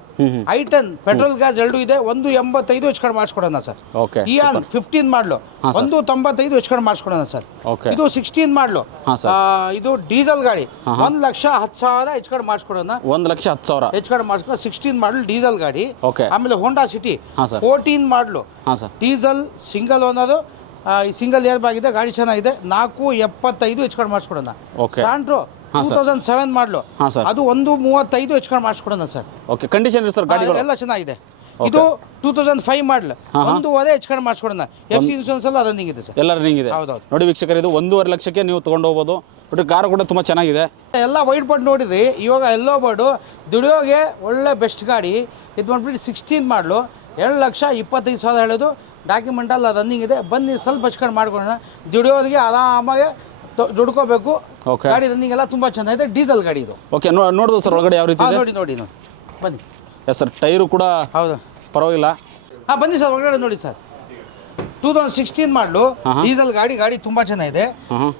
I ten petrol gas ಎರಡು ಇದೆ ಒಂದು ಎಂಬತ್ತೈದು ಹೆಚ್ಚು ಮಾಡಿಸ್ಕೊಡೋಣ sir.
Okay
Eon fifteen model. ಒಂದು ತೊಂಬತ್ತೈದು ಹೆಚ್ಚು ಮಾಡಿಸ್ಕೊಡೋಣ ಸರ್. ಇದು ಸಿಕ್ಸ್ಟೀನ್ ಮಾಡಲು. ಇದು ಡೀಸೆಲ್ ಗಾಡಿ. ಒಂದ್ ಲಕ್ಷ ಹತ್ತು ಸಾವಿರ ಹೆಚ್ಚು ಮಾಡಿಸ್ಕೊಡೋಣ.
ಒಂದು ಲಕ್ಷ ಹತ್ತು ಸಾವಿರ.
ಹೆಚ್ಚು ಮಾಡಿಸ್ಕೊಂಡು ಸಿಕ್ಸ್ಟೀನ್ ಮಾಡಲು ಡೀಸೆಲ್ ಗಾಡಿ. ಆಮೇಲೆ Honda City. Fourteen model. Diesel single owner ಈ ಸಿಂಗಲ್ ಏರ್ ಬಾಗಿದೆ ಇದೆ ಗಾಡಿ ಚೆನ್ನಾಗಿದೆ. ನಾಲ್ಕು ಎಪ್ಪತ್ತೈದು ಹೆಚ್ಚು ಮಾಡಿಸ್ಕೊಡೋಣ.
Santro
Santro two. Thousand seven model. ಅದು ಒಂದು ಮೂವತ್ತೈದು ಹೆಚ್ಚು ಕಡಿಮೆ ಮಾಡಿಸ್ಕೊಡೋಣ ಸರ್.
ಓಕೆ ಕಂಡೀಷನ್ ಸರ್ ಗಾಡಿಗಳು?
ಎಲ್ಲ ಚೆನ್ನಾಗಿದೆ. ಇದು ಟೂ ತೌಸಂಡ್ ಫೈವ್ ಮಾಡಲ್. ಒಂದೂವರೆ ಹೆಚ್ಚು ಕಡಿಮೆ ಮಾಡಿಸ್ಕೊಡೋಣ. ಎಫ್ ಸಿ ಇನ್ಶೂರೆನ್ಸ್ ಎಲ್ಲ ರನ್ನಿಂಗ್ ಇದೆ ಸರ್.
ಎಲ್ಲ ರನ್ನಿಂಗ್ ಇದೆ.
ಹೌದೌದು.
ನೋಡಿ ವೀಕ್ಷಕರು ಇದು ಒಂದೂವರೆ ಲಕ್ಷಕ್ಕೆ ನೀವು ತೊಗೊಂಡು ಹೋಗ್ಬೋದು. ಬಟ್ ಕಾರು ಕೂಡ ತುಂಬ ಚೆನ್ನಾಗಿದೆ.
ಎಲ್ಲ ವೈಟ್ ಬೋರ್ಡ್ ನೋಡಿದ್ರಿ. ಇವಾಗ ಎಲ್ಲೋ ಬೋರ್ಡು ದುಡಿಯೋಗೆ ಒಳ್ಳೆ ಬೆಸ್ಟ್ ಗಾಡಿ. ಇದು ಮಾಡ್ಬಿಟ್ಟು ಸಿಕ್ಸ್ಟೀನ್ ಮಾಡಲು. ಎರಡು ಲಕ್ಷ ಇಪ್ಪತ್ತೈದು ಸಾವಿರ ಹೇಳೋದು ಡಾಕ್ಯುಮೆಂಟ್ ಎಲ್ಲ ರನ್ನಿಂಗ್ ಇದೆ. ಬನ್ನಿ ಸ್ವಲ್ಪ ಹಚ್ಕೊಂಡು ಮಾಡ್ಕೊಳ್ಳೋಣ. ದುಡಿಯೋರಿಗೆ ಆರಾಮಾಗಿ ದುಡ್ಕೋಬೇಕು.
ಓಕೆ
ಗಾಡಿ ರನ್ನಿಂಗ್ ಎಲ್ಲ ತುಂಬ ಚೆನ್ನಾಗಿದೆ. ಡೀಸೆಲ್ ಗಾಡಿ ಇದು.
ಓಕೆ ನೋ ನೋಡ್ಬೋದು ಸರ್ ಒಳಗಡೆ ಯಾವ ರೀತಿ
ಹಾಂ
ಇದೆ?
ನೋಡಿ ನೋಡಿ ನೋಡಿ. ಬನ್ನಿ.
ಎಸ್ ಸರ್ ಟೈರು ಕೂಡ
ಹೌದು.
ಪರವಾಗಿಲ್ಲ.
ಹಾಂ ಬನ್ನಿ ಸರ್ ಒಳಗಡೆ ನೋಡಿ sir. Two thousand sixteen model. Diesel ಗಾಡಿ ಗಾಡಿ ತುಂಬಾ ಚೆನ್ನಾಗಿದೆ.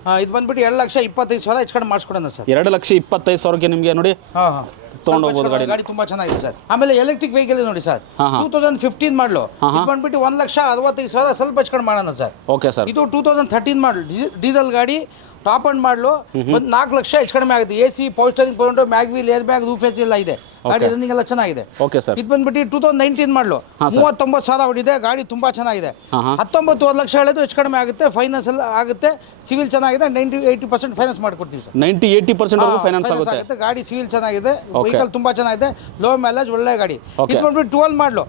ಆ, ಇದು ಬಂದ್ಬಿಟ್ಟು ಎರಡು ಲಕ್ಷ ಇಪ್ಪತ್ತೈದು ಸಾವಿರ ಹೆಚ್ಚು ಕಡಿಮೆ ಮಾಡಿಸ್ಕೊಡೋಣ ಸರ್.
ಎರಡು ಲಕ್ಷ ಇಪ್ಪತ್ತೈದು ಸಾವಿರಕ್ಕೆ ನಿಮಗೆ ನೋಡಿ
ಹಾ, ಹಾ.
ತೊಗೊಂಡು ಹೋಗ್ಬೋದು ಗಾಡಿ
ಗಾಡಿ ತುಂಬಾ ಚೆನ್ನಾಗಿದೆ ಸರ್. ಆಮೇಲೆ ಎಲೆಕ್ಟ್ರಿಕ್ ವೆಹಿಕಲ್ ನೋಡಿ ಸರ್.
ಹಾ, ಹಾ.
Two thousand fifteen model. ಇದು ಬಂದ್ಬಿಟ್ಟು ಒಂದ್ ಲಕ್ಷ ಅರವತ್ತೈದು ಸಾವಿರ ಸ್ವಲ್ಪ ಹೆಚ್ಕೊಂಡು ಮಾಡೋಣ ಸರ್.
ಓಕೆ ಸರ್
ಇದು two thousand thirteen model. Diesel ಗಾಡಿ ಟಾಪ್ ಅಂಡ್ ಮಾಡಲು ಒಂದು ನಾಲ್ಕು ಲಕ್ಷ ಹೆಚ್ಚು ಕಡಿಮೆ ಆಗುತ್ತೆ. A C power steering mag mag wheel air bag ರೂಫೇಸ್ ಎಲ್ಲ ಇದೆ. ಗಾಡಿ ರನ್ನಿಂಗ್ ಎಲ್ಲ ಚೆನ್ನಾಗಿದೆ.
ಓಕೆ ಸರ್
ಇದು ಬಂದ್ಬಿಟ್ಟು ಟೂ ತೌಸಂಡ್ ನೈನ್ಟೀನ್ ಮಾಡಲು. ಮೂವತ್ತೊಂಬತ್ತು ಸಾವಿರ ಹೊಡಿದೆ ಗಾಡಿ ತುಂಬಾ ಚೆನ್ನಾಗಿದೆ. ಹತ್ತೊಂಬತ್ತುವರೆ ಲಕ್ಷ ಹೇಳೋದು ಹೆಚ್ಚು ಕಡಿಮೆ ಆಗುತ್ತೆ ಫೈನಾನ್ಸ್ ಎಲ್ಲ ಆಗುತ್ತೆ ಸಿವಿಲ್ ಚೆನ್ನಾಗಿದೆ ನೈಂಟಿ ಏಯ್ಟಿ ಪರ್ಸೆಂಟ್ ಫೈನಾನ್ಸ್ ಮಾಡ್ಕೊಡ್ತೀವಿ sir
ninety eighty
percent
finance ಆಗುತ್ತೆ.
ಗಾಡಿ ಸಿವಿಲ್ ಚೆನ್ನಾಗಿದೆ. ವೆಹಿಕಲ್ ತುಂಬಾ ಚೆನ್ನಾಗಿದೆ ಲೋ ಮೈಲೇಜ್ ಒಳ್ಳೆ ಗಾಡಿ. ಇದು ಬಂದ್ಬಿಟ್ಟು ಟ್ವೆಲ್ ಮಾಡಲು.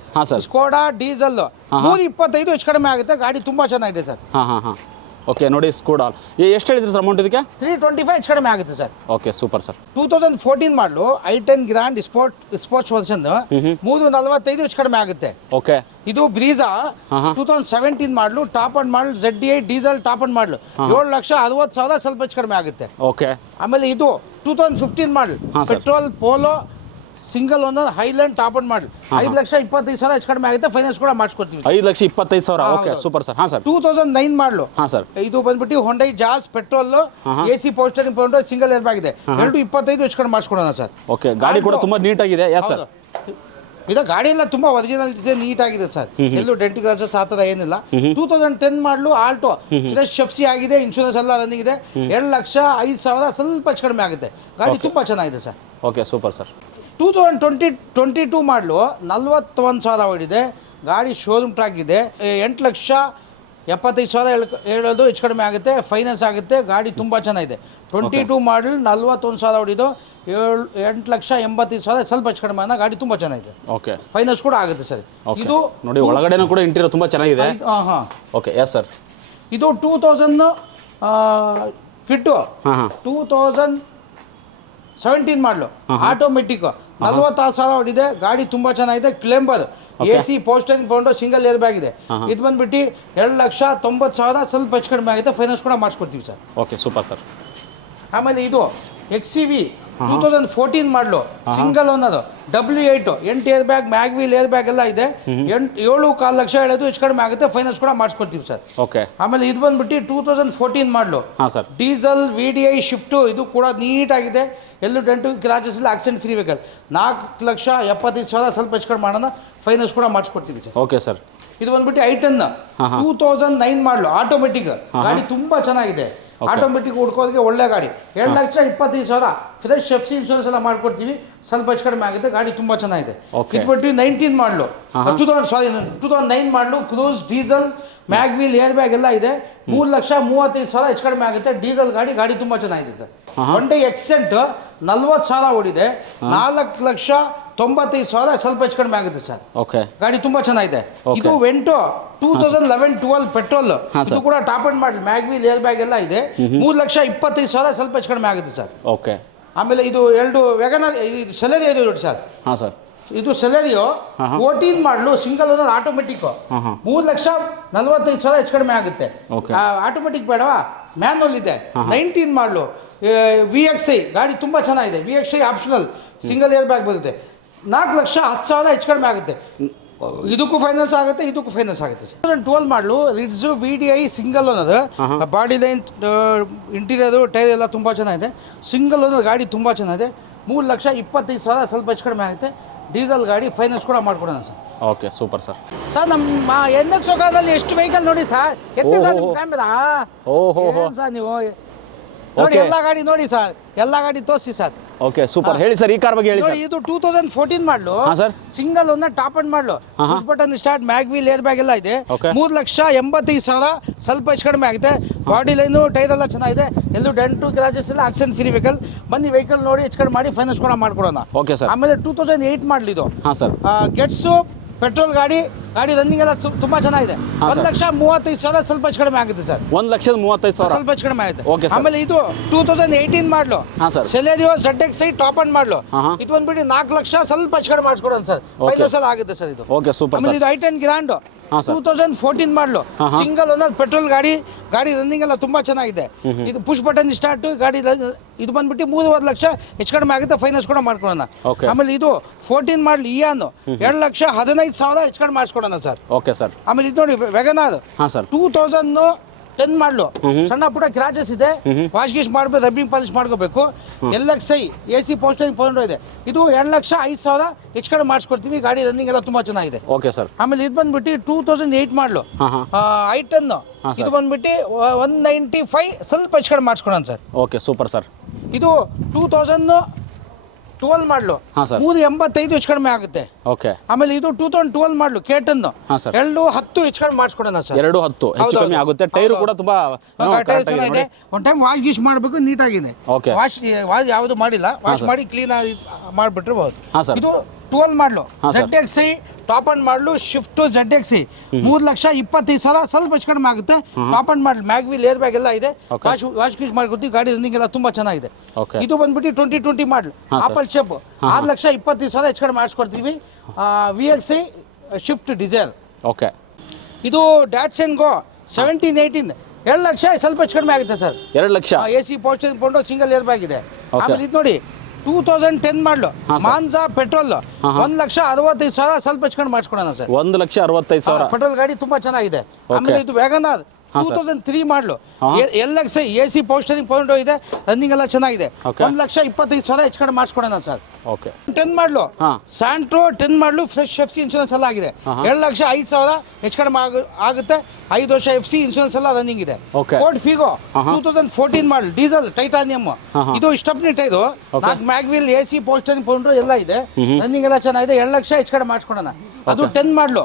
Skoda diesel. ನೂರ ಇಪ್ಪತ್ತೈದು ಹೆಚ್ಚು ಕಡಿಮೆ ಆಗುತ್ತೆ ಗಾಡಿ ತುಂಬಾ ಚೆನ್ನಾಗಿದೆ ಸರ್
ಹಾಂ ಹಾಂ ಹಾಂ. ಓಕೆ ನೋಡಿ ಸ್ಕೂಡಾಲ್ ಎಷ್ಟು ಹೇಳಿದ್ರಿ ಸರ್ ಅಮೌಂಟ್ ಇದಕ್ಕೆ?
ತ್ರೀ ಟ್ವೆಂಟಿ ಫೈವ್ ಹೆಚ್ಚು ಕಡಿಮೆ ಆಗುತ್ತೆ sir.
Okay super sir
two thousand fourteen model I ten grand sport sports version ಮೂರು ನಲವತ್ತೈದು ಹೆಚ್ಚು ಕಡಿಮೆ ಆಗುತ್ತೆ.
ಓಕೆ
ಇದು Brezza. Two thousand seventeen model top end model Z D I diesel top end model. ಏಳು ಲಕ್ಷ ಅರವತ್ತು ಸಾವಿರ ಸ್ವಲ್ಪ ಹೆಚ್ಚು ಕಡಿಮೆ ಆಗುತ್ತೆ.
ಓಕೆ
ಆಮೇಲೆ ಇದು two thousand fifteen model petrol Polo single ಒಂದೊಂದು ಹೈಲ್ಯಾಂಡ್ ಟಾಪ್ ಅಂಡ್ ಮಾಡಲ್. ಐದು ಲಕ್ಷ ಇಪ್ಪತ್ತೈದು ಸಾವಿರ ಹೆಚ್ಚು ಕಡಿಮೆ ಆಗುತ್ತೆ ಫೈನಾನ್ಸ್ ಕೂಡ ಮಾಡಿಸ್ಕೊಡ್ತೀವಿ.
ಐದು ಲಕ್ಷ ಇಪ್ಪತ್ತೈದು ಸಾವಿರ. ಓಕೆ ಸೂಪರ್ ಸರ್ ಹಾಂ sir
two thousand nine model.
ಹಾಂ ಸರ್
ಇದು ಬಂದ್ಬಿಟ್ಟು Honda Jazz petrol. A C power steering pound single air ಆಗಿದೆ ಎರಡು ಇಪ್ಪತ್ತೈದು ಹೆಚ್ಚು ಕಡಿಮೆ ಮಾಡಿಸ್ಕೊಡೋಣ ಸರ್
ಓಕೆ ಗಾಡಿ ಕೂಡ ತುಂಬಾ ನೀಟಾಗಿದೆ. Yes sir.
ಇದು ಗಾಡಿ ಎಲ್ಲ ತುಂಬಾ ಒರಿಜಿನಲ್ ನೀಟ್ ಆಗಿದೆ ಸರ್ ಎಲ್ಲೂ ಡೆಂಟ್ ಗ್ಲಾಸಸ್ ಆ ಥರ ಏನಿಲ್ಲ. Two thousand ten model Alto fresh ಆಗಿದೆ ಇನ್ಶೂರೆನ್ಸ್ ಎಲ್ಲ ರನ್ನಿಂಗ್ ಇದೆ. ಎರಡು ಲಕ್ಷ ಐದು ಸಾವಿರ ಸ್ವಲ್ಪ ಹೆಚ್ಚು ಕಡಿಮೆ ಆಗುತ್ತೆ. ಗಾಡಿ ತುಂಬಾ ಚೆನ್ನಾಗಿದೆ sir
okay super sir
two thousand twenty twenty two model ನಲ್ವತ್ತೊಂದು ಸಾವಿರ ಹೊಡಿದೆ ಗಾಡಿ ಶೋರೂಮ್ ಟ್ರ್ಯಾಕ್ ಇದೆ. ಎಂಟು ಲಕ್ಷ ಎಪ್ಪತ್ತೈದು ಸಾವಿರ ಹೇಳ್- ಹೇಳೋದು ಹೆಚ್ಚು ಕಡಿಮೆ ಆಗುತ್ತೆ. ಫೈನಾನ್ಸ್ ಆಗುತ್ತೆ. ಗಾಡಿ ತುಂಬ ಚೆನ್ನಾಗಿದೆ. ಟ್ವೆಂಟಿ ಟೂ ಮಾಡಲ್ ನಲ್ವತ್ತೊಂದು ಸಾವಿರ ಹೊಡಿದು ಏಳು ಎಂಟು ಲಕ್ಷ ಎಂಬತ್ತೈದು ಸಾವಿರ ಸ್ವಲ್ಪ ಹೆಚ್ಚು ಕಡಿಮೆ ಆದ ಗಾಡಿ ತುಂಬ ಚೆನ್ನಾಗಿದೆ.
ಓಕೆ
ಫೈನಾನ್ಸ್ ಕೂಡ ಆಗುತ್ತೆ ಸರ್. ಇದು
ನೋಡಿ ಒಳಗಡೆನೂ ಕೂಡ ಇಂಟೀರಿಯರ್ ತುಂಬ ಚೆನ್ನಾಗಿದೆ.
ಹಾಂ ಹಾಂ.
ಓಕೆ ಎಸ್ ಸರ್
ಇದು two thousand Kittu. Two thousand seventeen model. Automatic ನಲ್ವತ್ತಾರು ಸಾವಿರ ಹೊಡಿದೆ ಗಾಡಿ ತುಂಬ ಚೆನ್ನಾಗಿದೆ. ಕ್ಲೇಂಬರ್ ಎ ಸಿ ಪೋಸ್ಟನ್ ಪೌಂಡು ಸಿಂಗಲ್ ಏರ್ ಬ್ಯಾಗ್ ಇದೆ ಇದು ಬಂದ್ಬಿಟ್ಟು ಎರಡು ಲಕ್ಷ ತೊಂಬತ್ತು ಸಾವಿರ ಸ್ವಲ್ಪ ಹೆಚ್ಚು ಕಡಿಮೆ ಆಗಿದೆ ಫೈನಾನ್ಸ್ ಕೂಡ ಮಾಡಿಸ್ಕೊಡ್ತೀವಿ ಸರ್.
ಓಕೆ ಸೂಪರ್ ಸರ್
ಆಮೇಲೆ ಇದು X C V two thousand fourteen model single ಅನ್ನೋದು ಡಬ್ಲ್ಯೂ ಏಟ್ ಎಂಟು air bag mag wheel air bag ಎಲ್ಲ ಇದೆ. ಎಂಟು ಏಳು ಕಾಲು ಲಕ್ಷ ಹೇಳೋದು ಹೆಚ್ಚು ಕಡಿಮೆ ಆಗುತ್ತೆ ಫೈನಾನ್ಸ್ ಕೂಡ ಮಾಡಿಸ್ಕೊಡ್ತೀವಿ ಸರ್.
ಓಕೆ.
ಆಮೇಲೆ ಇದು ಬಂದ್ಬಿಟ್ಟು two thousand fourteen model.
Sir.
Diesel V D I Swift ಇದು ಕೂಡ ನೀಟಾಗಿದೆ. ಎಲ್ಲೂ ಡೆಂಟು ಕ್ರಾಚಸ್ ಇಲ್ಲ ಆಕ್ಸಿಡೆಂಟ್ ಫ್ರೀ ವೆಹಿಕಲ್ ನಾಲ್ಕು ಲಕ್ಷ ಎಪ್ಪತ್ತೈದು ಸಾವಿರ ಸ್ವಲ್ಪ ಹೆಚ್ಚು ಕಡಿಮೆ ಮಾಡೋಣ ಫೈನಾನ್ಸ್ ಕೂಡ ಮಾಡಿಸ್ಕೊಡ್ತೀವಿ ಸರ್.
Okay sir.
ಇದು ಬಂದ್ಬಿಟ್ಟು ಐ ಟೆನ್
ಹಾ, ಹಾ.
Two thousand nine model automatic ಗಾಡಿ ತುಂಬ ಚೆನ್ನಾಗಿದೆ. ಆಟೋಮೆಟಿಕ್ ಹುಡ್ಕೋದಕ್ಕೆ ಒಳ್ಳೆ ಗಾಡಿ. ಎರಡು ಲಕ್ಷ ಇಪ್ಪತ್ತೈದು ಸಾವಿರ. ಫ್ರೆಶ್ ಎಫ್ ಸಿ ಇನ್ಶೂರೆನ್ಸ್ ಎಲ್ಲ ಮಾಡ್ಕೊಡ್ತೀವಿ. ಸ್ವಲ್ಪ ಹೆಚ್ಚು ಕಡಿಮೆ ಆಗುತ್ತೆ. ಗಾಡಿ ತುಂಬ ಚೆನ್ನಾಗಿದೆ.
ಇಟ್ಬಿಟ್ಟು
ಇದು ಬಿಟ್ಟು nineteen model. Two thousand sorry two thousand nine model. Cruise diesel mag wheel air bag ಎಲ್ಲ ಇದೆ. ಮೂರು ಲಕ್ಷ ಮೂವತ್ತೈದು ಸಾವಿರ ಹೆಚ್ಚು ಕಡಿಮೆ ಆಗುತ್ತೆ. ಡೀಸೆಲ್ ಗಾಡಿ ಗಾಡಿ ತುಂಬ ಚೆನ್ನಾಗಿದೆ ಸರ್. ಡೇ ಎಕ್ಸೆಂಟ್ ನಲ್ವತ್ತು ಸಾವಿರ ಓಡಿದೆ. ನಾಲ್ಕು ಲಕ್ಷ ತೊಂಬತ್ತೈದು ಸಾವಿರ ಸ್ವಲ್ಪ ಹೆಚ್ಚು ಕಡಿಮೆ ಆಗುತ್ತೆ ಸರ್.
ಓಕೆ
ಗಾಡಿ ತುಂಬಾ ಚೆನ್ನಾಗಿದೆ. ಇದು Vento two thousand eleven twelve petrol ಇದು ಕೂಡ top end model mag wheel air bag ಎಲ್ಲ ಇದೆ. ಮೂರು ಲಕ್ಷ ಇಪ್ಪತ್ತೈದು ಸಾವಿರ ಸ್ವಲ್ಪ ಹೆಚ್ಚು ಕಡಿಮೆ ಆಗುತ್ತೆ ಸರ್.
ಓಕೆ
ಆಮೇಲೆ ಇದು ಎರಡು ವೆಗನರ್ ಇದು ಸೆಲೆರಿ ಇದೆ ನೋಡಿ ಸರ್.
ಹಾಂ ಸರ್.
ಇದು Celerio. Fourteen model single owner automatic. ಮೂರು ಲಕ್ಷ ನಲ್ವತ್ತೈದು ಸಾವಿರ ಹೆಚ್ಚು ಕಡಿಮೆ ಆಗುತ್ತೆ. ಆಟೋಮೆಟಿಕ್ ಬೇಡವಾ? ಮ್ಯಾನ್ವಲ್ ಇದೆ. Nineteen model. V X I ಗಾಡಿ ತುಂಬ ಚೆನ್ನಾಗಿದೆ. V X I optional single air bag ಬರುತ್ತೆ. ನಾಲ್ಕು ಲಕ್ಷ ಹತ್ತು ಸಾವಿರ ಹೆಚ್ಚು ಕಡಿಮೆ ಆಗುತ್ತೆ. ಇದಕ್ಕೂ ಫೈನಾನ್ಸ್ ಆಗುತ್ತೆ ಇದಕ್ಕೂ ಫೈನಾನ್ಸ್ ಆಗುತ್ತೆ sir. Twelve model Ritz V D I single ಅನ್ನೋದು ಬಾಡಿ ಲೈನ್ ಇಂಟೀರಿಯರು ಟೈರ್ ಎಲ್ಲ ತುಂಬ ಚೆನ್ನಾಗಿದೆ. ಸಿಂಗಲ್ ಅನ್ನೋದು ಗಾಡಿ ತುಂಬ ಚೆನ್ನಾಗಿದೆ. ಮೂರು ಲಕ್ಷ ಇಪ್ಪತ್ತೈದು ಸಾವಿರ ಸ್ವಲ್ಪ ಹೆಚ್ಚು ಕಡಿಮೆ ಆಗುತ್ತೆ. ಡೀಸೆಲ್ ಗಾಡಿ ಫೈನಾನ್ಸ್ ಕೂಡ ಮಾಡ್ಕೊಡೋಣ sir.
Okay super sir.
Sir ನಮ್ಮ ಎನ್ ಎಕ್ಸ್ ಎಷ್ಟು ವೆಹಿಕಲ್ ನೋಡಿ ಸರ್. ಎತ್ತಿ ಸರ್ ನಿಮ್ಮ. ಕ್ಯಾಮ್ರಾ
ಓಹೋ
ಸರ್ ನೀವು? ನೋಡಿ
Okay.
ಎಲ್ಲ ಗಾಡಿ ನೋಡಿ ಸರ್. ಎಲ್ಲ ಗಾಡಿ ತೋರಿಸಿ ಸರ್.
ಓಕೆ ಸೂಪರ್ ಹೇಳಿ ಸರ್ ಈ ಕಾರ್ ಬಗ್ಗೆ ಹೇಳಿ
ನೋಡಿ
ಸರ್.
ಇದು ಟೂ ತೌಸಂಡ್ ಫೋರ್ಟೀನ್ ಮಾಡಲು.
ಹಾ, sir.
ಸಿಂಗಲ್ ಒಂದ ಟಾಪ್ ಅಂಡ್ ಮಾಡ್ಲು.
ಹಾ, ಹಾ.
Push button start mag wheel air bag ಎಲ್ಲ ಇದೆ.
Okay.
ಮೂರು ಲಕ್ಷ ಎಂಬತ್ತೈದು ಸಾವಿರ ಸ್ವಲ್ಪ ಹೆಚ್ಚು ಕಡಿಮೆ ಆಗುತ್ತೆ. ಬಾಡಿ ಲೈನು ಟೈರ್ ಎಲ್ಲ ಚೆನ್ನಾಗಿದೆ. ಎಲ್ಲೂ ಟು ಗ್ರಾಜಸ್ ಎಲ್ಲ ಆಕ್ಸಿಡೆಂಟ್ ಫ್ರೀ ವೆಹಿಕಲ್ ಬನ್ನಿ ವೆಹಿಕಲ್ ನೋಡಿ ಹೆಚ್ಚು ಕಡಿಮೆ ಮಾಡಿ ಫೈನಾನ್ಸ್ ಕೂಡ ಮಾಡ್ಕೊಡೋಣ.
ಓಕೆ ಸರ್
ಆಮೇಲೆ ಟೂ ತೌಸಂಡ್ ಏಯ್ಟ್ ಮಾಡಲಿ ಇದು.
ಹಾಂ ಸರ್.
ಗೆಟ್ಸು ಪೆಟ್ರೋಲ್ ಗಾಡಿ ಗಾಡಿ ರನ್ನಿಂಗ್ ಎಲ್ಲ ತುಂಬಾ ಚೆನ್ನಾಗಿದೆ ಒಂದ್. ಲಕ್ಷ ಮೂವತ್ತೈದು ಸಾವಿರ ಸ್ವಲ್ಪ ಹೆಚ್ಚು ಕಡಿಮೆ ಆಗುತ್ತೆ ಸರ್
ಒಂದ್ ಲಕ್ಷದ ಮೂವತ್ತೈದು ಸಾವಿರ
ಸ್ವಲ್ಪ ಹೆಚ್ಚು ಕಡಿಮೆ ಆಗುತ್ತೆ. ಆಮೇಲೆ ಇದು two thousand eighteen model. Celerio Z X I top end model. ಇದು ಬಂದ್ಬಿಟ್ಟು ನಾಲ್ಕು ಲಕ್ಷ ಸ್ವಲ್ಪ ಹೆಚ್ಚು ಕಡಿಮೆ ಮಾಡಿಸ್ಕೊಡೋಣ ಸರ್ ಸಲ ಆಗುತ್ತೆ ಸರ್ ಇದು
ಓಕೆ ಸೂಪರ್
ಇದು I ten Grand. Two thousand fourteen model. Single owner petrol ಗಾಡಿ ಗಾಡಿ ರನ್ನಿಂಗ್ ಎಲ್ಲ ತುಂಬಾ ಚೆನ್ನಾಗಿದೆ. ಇದು ಪುಷ್ ಬಟನ್ ಸ್ಟಾರ್ಟ್ ಗಾಡಿ ಇದು ಬಂದ್ಬಿಟ್ಟು ಮೂರುವರೆ ಲಕ್ಷ ಹೆಚ್ಚು ಕಡಿಮೆ ಆಗುತ್ತೆ ಫೈನಾನ್ಸ್ ಕೂಡ ಮಾಡ್ಕೊಡೋಣ ಆಮೇಲೆ ಇದು ಫೋರ್ಟೀನ್ ಮಾಡಲ್ ಇಯಾನ್ ಎರಡು ಲಕ್ಷ ಹದಿನೈದು ಸಾವಿರ ಹೆಚ್ಚು ಕಡಿಮೆ ಮಾಡಿಸ್ಕೊಡೋಣ ಸರ್.
Okay sir.
ಆಮೇಲೆ ಇದು ನೋಡಿ Wagon R two thousand ten model. ಸಣ್ಣ ಪುಟ್ಟ ಕ್ರಾಚಸ್ ಇದೆ. ವಾಶ್ ಗೀಶ್ ಮಾಡ್ಬೇಕು ರಬ್ಬಿಂಗ್ ಪಾಲಿಶ್ ಮಾಡ್ಕೋಬೇಕು. L X I A C posting ಪೌಂಡ್ ಇದೆ. ಇದು ಎರಡು ಲಕ್ಷ ಐದು ಸಾವಿರ ಹೆಚ್ಚು ಕಡೆ ಮಾಡಿಸ್ಕೊಡ್ತೀವಿ. ಗಾಡಿ ರನ್ನಿಂಗ್ ಎಲ್ಲ ತುಂಬಾ ಚೆನ್ನಾಗಿದೆ.
ಓಕೆ ಸರ್
ಆಮೇಲೆ ಇದು ಬಂದ್ಬಿಟ್ಟು ಟೂ ತೌಸಂಡ್ ಏಯ್ಟ್ ಮಾಡಲು. ಐ ಟೆನ್ ಇದು ಬಂದ್ಬಿಟ್ಟು ಒನ್ ನೈಂಟಿ ಫೈವ್ ಸ್ವಲ್ಪ ಹೆಚ್ಚು ಕಡೆ ಮಾಡಿಸ್ಕೊಡೋಣ ಸರ್
ಓಕೆ ಸೂಪರ್ ಸರ್
ಇದು ಟೂ ತೌಸಂಡ್ ಟ್ವೆಲ್ ಮಾಡ್ಲು.
ಹಾಂ
ಮೂರು ಎಂಬತ್ತೈದು ಹೆಚ್ಚು ಕಡಿಮೆ ಆಗುತ್ತೆ.
ಓಕೆ.
ಆಮೇಲೆ ಇದು ಟೂ ತೌಸಂಡ್ ಟ್ವೆಲ್ ಮಾಡ್ಲು ಕೇಟನ್ ಎರಡು ಹತ್ತು ಹೆಚ್ಚು ಕಡಿಮೆ ಮಾಡಿಸ್ಕೊಡೋಣ ಸರ್.
ಎರಡು ಹತ್ತು ಹೆಚ್ಚು ಕಮ್ಮಿ ಆಗುತ್ತೆ. ಟೈರ್ ಕೂಡ ತುಂಬಾ
ಟೈರ್ ಚೆನ್ನಾಗಿದೆ. ಒಂದು ಟೈಮ್ ವಾಶ್ ಗೀಶ್ ಮಾಡಬೇಕು ನೀಟಾಗಿದೆ.
ಆಗಿದೆ
ವಾಶ್ ವಾಶ್ ಯಾವುದು ಮಾಡಿಲ್ಲ. ವಾಶ್ ಮಾಡಿ ಕ್ಲೀನ್ ಆಗಿ
ಹಾಂ ಸರ್.
ಇದು twelve model. Z X top end model Swift Z X ಮೂರ್ ಲಕ್ಷ ಇಪ್ಪತ್ತೈದು ಸಲ ಸ್ವಲ್ಪ ಹೆಚ್ಚು ಕಡಿಮೆ ಆಗುತ್ತೆ. Top end mag mag wheel air bag ಎಲ್ಲ ಇದೆ. ವಾಶ್ ವಾಶ್ ಗೀಶ್ ಮಾಡ್ಕೊತೀವಿ ಗಾಡಿ ರನ್ನಿಂಗ್ ಎಲ್ಲ ತುಂಬಾ ಚೆನ್ನಾಗಿದೆ. ಇದು ಬಂದ್ಬಿಟ್ಟು twenty twenty model. Apple shape ಆರು ಲಕ್ಷ ಇಪ್ಪತ್ತೈದು ಸಲ ಹೆಚ್ಚು ಕಡಿಮೆ ಮಾಡಿಸ್ಕೊಡ್ತೀವಿ. V X Swift Dzire
okay
ಇದು ಡ್ಯಾಟ್ಸನ್ ಗೋ ಸೆವೆಂಟೀನ್ ಏಯ್ಟೀನ್ ಎರಡು ಲಕ್ಷ ಸ್ವಲ್ಪ ಹೆಚ್ಚು ಕಡಿಮೆ ಆಗುತ್ತೆ ಸರ್
ಎರಡು ಲಕ್ಷ?
ಎ ಸಿ ಪೋಸ್ಟ್ ಕೊಂಡು ಸಿಂಗಲ್ ಏರ್ ಬ್ಯಾಗ್ ಇದೆ. ಆಮೇಲೆ ಇದು ನೋಡಿ ಟೂ ತೌಸಂಡ್ ಟೆನ್ ಮಾಡಲು. ಮಾನ್ಸ ಪೆಟ್ರೋಲ್. ಒಂದ್ ಲಕ್ಷ ಅರವತ್ತೈದು ಸಾವಿರ ಸ್ವಲ್ಪ ಹೆಚ್ಚು ಕಡಿಮೆ ಮಾಡಿಸ್ಕೊಡೋಣ ಸರ್.
ಒಂದ್ ಲಕ್ಷ ಅರವತ್ತೈದು ಸಾವಿರ.
ಪೆಟ್ರೋಲ್ ಗಾಡಿ ತುಂಬಾ ಚೆನ್ನಾಗಿದೆ. ಆಮೇಲೆ ಇದು
wagon
two. Thousand three model. ಎಲ್ಲ ಎ ಸಿ ಪೋಸ್ಟರಿಂಗ್ ಪಾಯಿಂಟ್ ಇದೆ ರನ್ನಿಂಗ್ ಎಲ್ಲ ಚೆನ್ನಾಗಿದೆ. ಒಂದು ಲಕ್ಷ ಇಪ್ಪತ್ತೈದು ಸಾವಿರ ಹೆಚ್ಚು ಮಾಡ್ಸ್ಕೊಡೋಣ ಮಾಡಿಸ್ಕೊಡೋಣ sir.
Okay
ten model. Santro ten model fresh F C insurance ಎಲ್ಲ ಆಗಿದೆ. ಎರಡು ಲಕ್ಷ ಐದು ಸಾವಿರ ಹೆಚ್ಚು ಕಡಿಮೆ ಆಗ- ಆಗುತ್ತೆ. ಐದು ವರ್ಷ ಎಫ್ ಸಿ ಇನ್ಶೂರೆನ್ಸ್ ಎಲ್ಲ ರನ್ನಿಂಗ್ ಇದೆ. Ford Figo. Two thousand fourteen model. Diesel
ಹಾಂ.
ಇದು ಸ್ಟಪ್ನಿ ಟೈರು ನಾಲ್ಕು mag wheel A C power steering ಪೌಂಡ್ರು ಎಲ್ಲ ಇದೆ. ರನ್ನಿಂಗ್ ಎಲ್ಲ ಚೆನ್ನಾಗಿದೆ. ಎರಡು ಲಕ್ಷ ಹೆಚ್ಚು ಕಡೆ ಮಾಡಿಸ್ಕೊಡೋಣ. ಅದು ಟೆನ್ ಮಾಡಲು.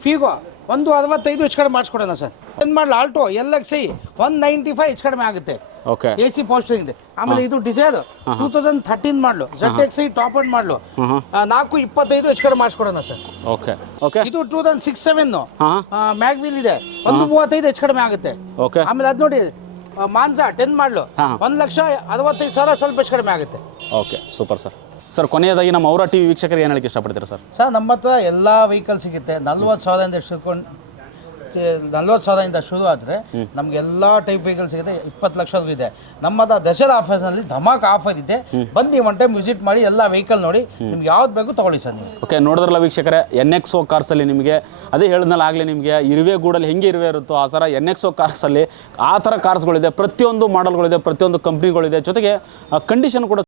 ಫಿಗೋ ಒಂದು ಅರವತ್ತೈದು ಹೆಚ್ಚು ಕಡಿಮೆ ಮಾಡಿಸ್ಕೊಡೋಣ sir. Ten model Alto L X I one ninety five ಹೆಚ್ಚು ಕಡಿಮೆ ಆಗುತ್ತೆ.
ಓಕೆ
ಎ ಸಿ ಪೋಸ್ಟರಿಂಗ್ ಇದೆ. ಆಮೇಲೆ ಇದು Dzire two thousand thirteen model. Z X I top end model. ನಾಲ್ಕು ಇಪ್ಪತ್ತೈದು ಹೆಚ್ಚು ಕಡಿಮೆ ಮಾಡಿಸ್ಕೊಡೋಣ ಸರ್.
ಓಕೆ ಓಕೆ
ಇದು two thousand six seven. Mag wheel ಇದೆ. ಒಂದು ಮೂವತ್ತೈದು ಹೆಚ್ಚು ಕಡಿಮೆ ಆಗುತ್ತೆ.
ಓಕೆ
ಆಮೇಲೆ ಅದು ನೋಡಿ ಮಾನ್ಸಾ ಟೆನ್ ಮಾಡಲು. ಒಂದು ಲಕ್ಷ ಅರವತ್ತೈದು ಸಾವಿರ ಸ್ವಲ್ಪ ಹೆಚ್ಚು ಕಡಿಮೆ ಆಗುತ್ತೆ.
ಓಕೆ ಸೂಪರ್ ಸರ್ ಸರ್ ಕೊನೆಯದಾಗಿ ನಮ್ಮ ಅವರ ಟಿ ವಿ ವೀಕ್ಷಕರಿಗೆ ಏನು ಹೇಳಕ್ಕೆ ಇಷ್ಟಪಡ್ತೀರಾ ಸರ್?
ಸರ್ ನಮ್ಮ ಹತ್ರ ಎಲ್ಲ ವೆಹಿಕಲ್ ಸಿಗುತ್ತೆ. ನಲ್ವತ್ತು ಸಾವಿರದಿಂದ ಶುರುಕೊಂಡು ನಲ್ವತ್ತು ಸಾವಿರದಿಂದ ಶುರು ಆದರೆ ನಮ್ಗೆ ಎಲ್ಲ ಟೈಪ್ ವೆಹಿಕಲ್ ಸಿಗುತ್ತೆ. ಇಪ್ಪತ್ತು ಲಕ್ಷವರೆಗೂ ಇದೆ. ನಮ್ಮ ಹತ್ರ ದಸರಾ ಆಫರ್ಸ್ನಲ್ಲಿ ಧಮಾಕ್ ಆಫರ್ ಇದೆ. ಬಂದು ಒನ್ ಟೈಮ್ ವಿಸಿಟ್ ಮಾಡಿ ಎಲ್ಲ ವೆಹಿಕಲ್ ನೋಡಿ ನಿಮ್ಗೆ ಯಾವ್ದು ಬೇಕು ತಗೊಳ್ಳಿ ಸರ್ ನೀವು.
ಓಕೆ ನೋಡಿದ್ರಲ್ಲ ವೀಕ್ಷಕರೇ ಎನ್ ಎಕ್ಸ್ ಓ ಕಾರ್ಸಲ್ಲಿ ನಿಮಗೆ ಅದೇ ಹೇಳಿದ್ನಲ್ಲ ಆಗಲೇ ನಿಮಗೆ ಇರುವೆ ಗೂಡಲ್ಲಿ ಹೆಂಗೆ ಇರುವೆ ಇರುತ್ತೋ ಆ ಥರ ಎನ್ ಎಕ್ಸ್ ಓ ಕಾರ್ಸಲ್ಲಿ ಆ ಥರ ಕಾರ್ಸ್ಗಳಿದೆ ಪ್ರತಿಯೊಂದು ಮಾಡಲ್ಗಳಿದೆ ಪ್ರತಿಯೊಂದು ಕಂಪ್ನಿಗಳಿದೆ ಜೊತೆಗೆ ಕಂಡೀಷನ್ ಕೂಡ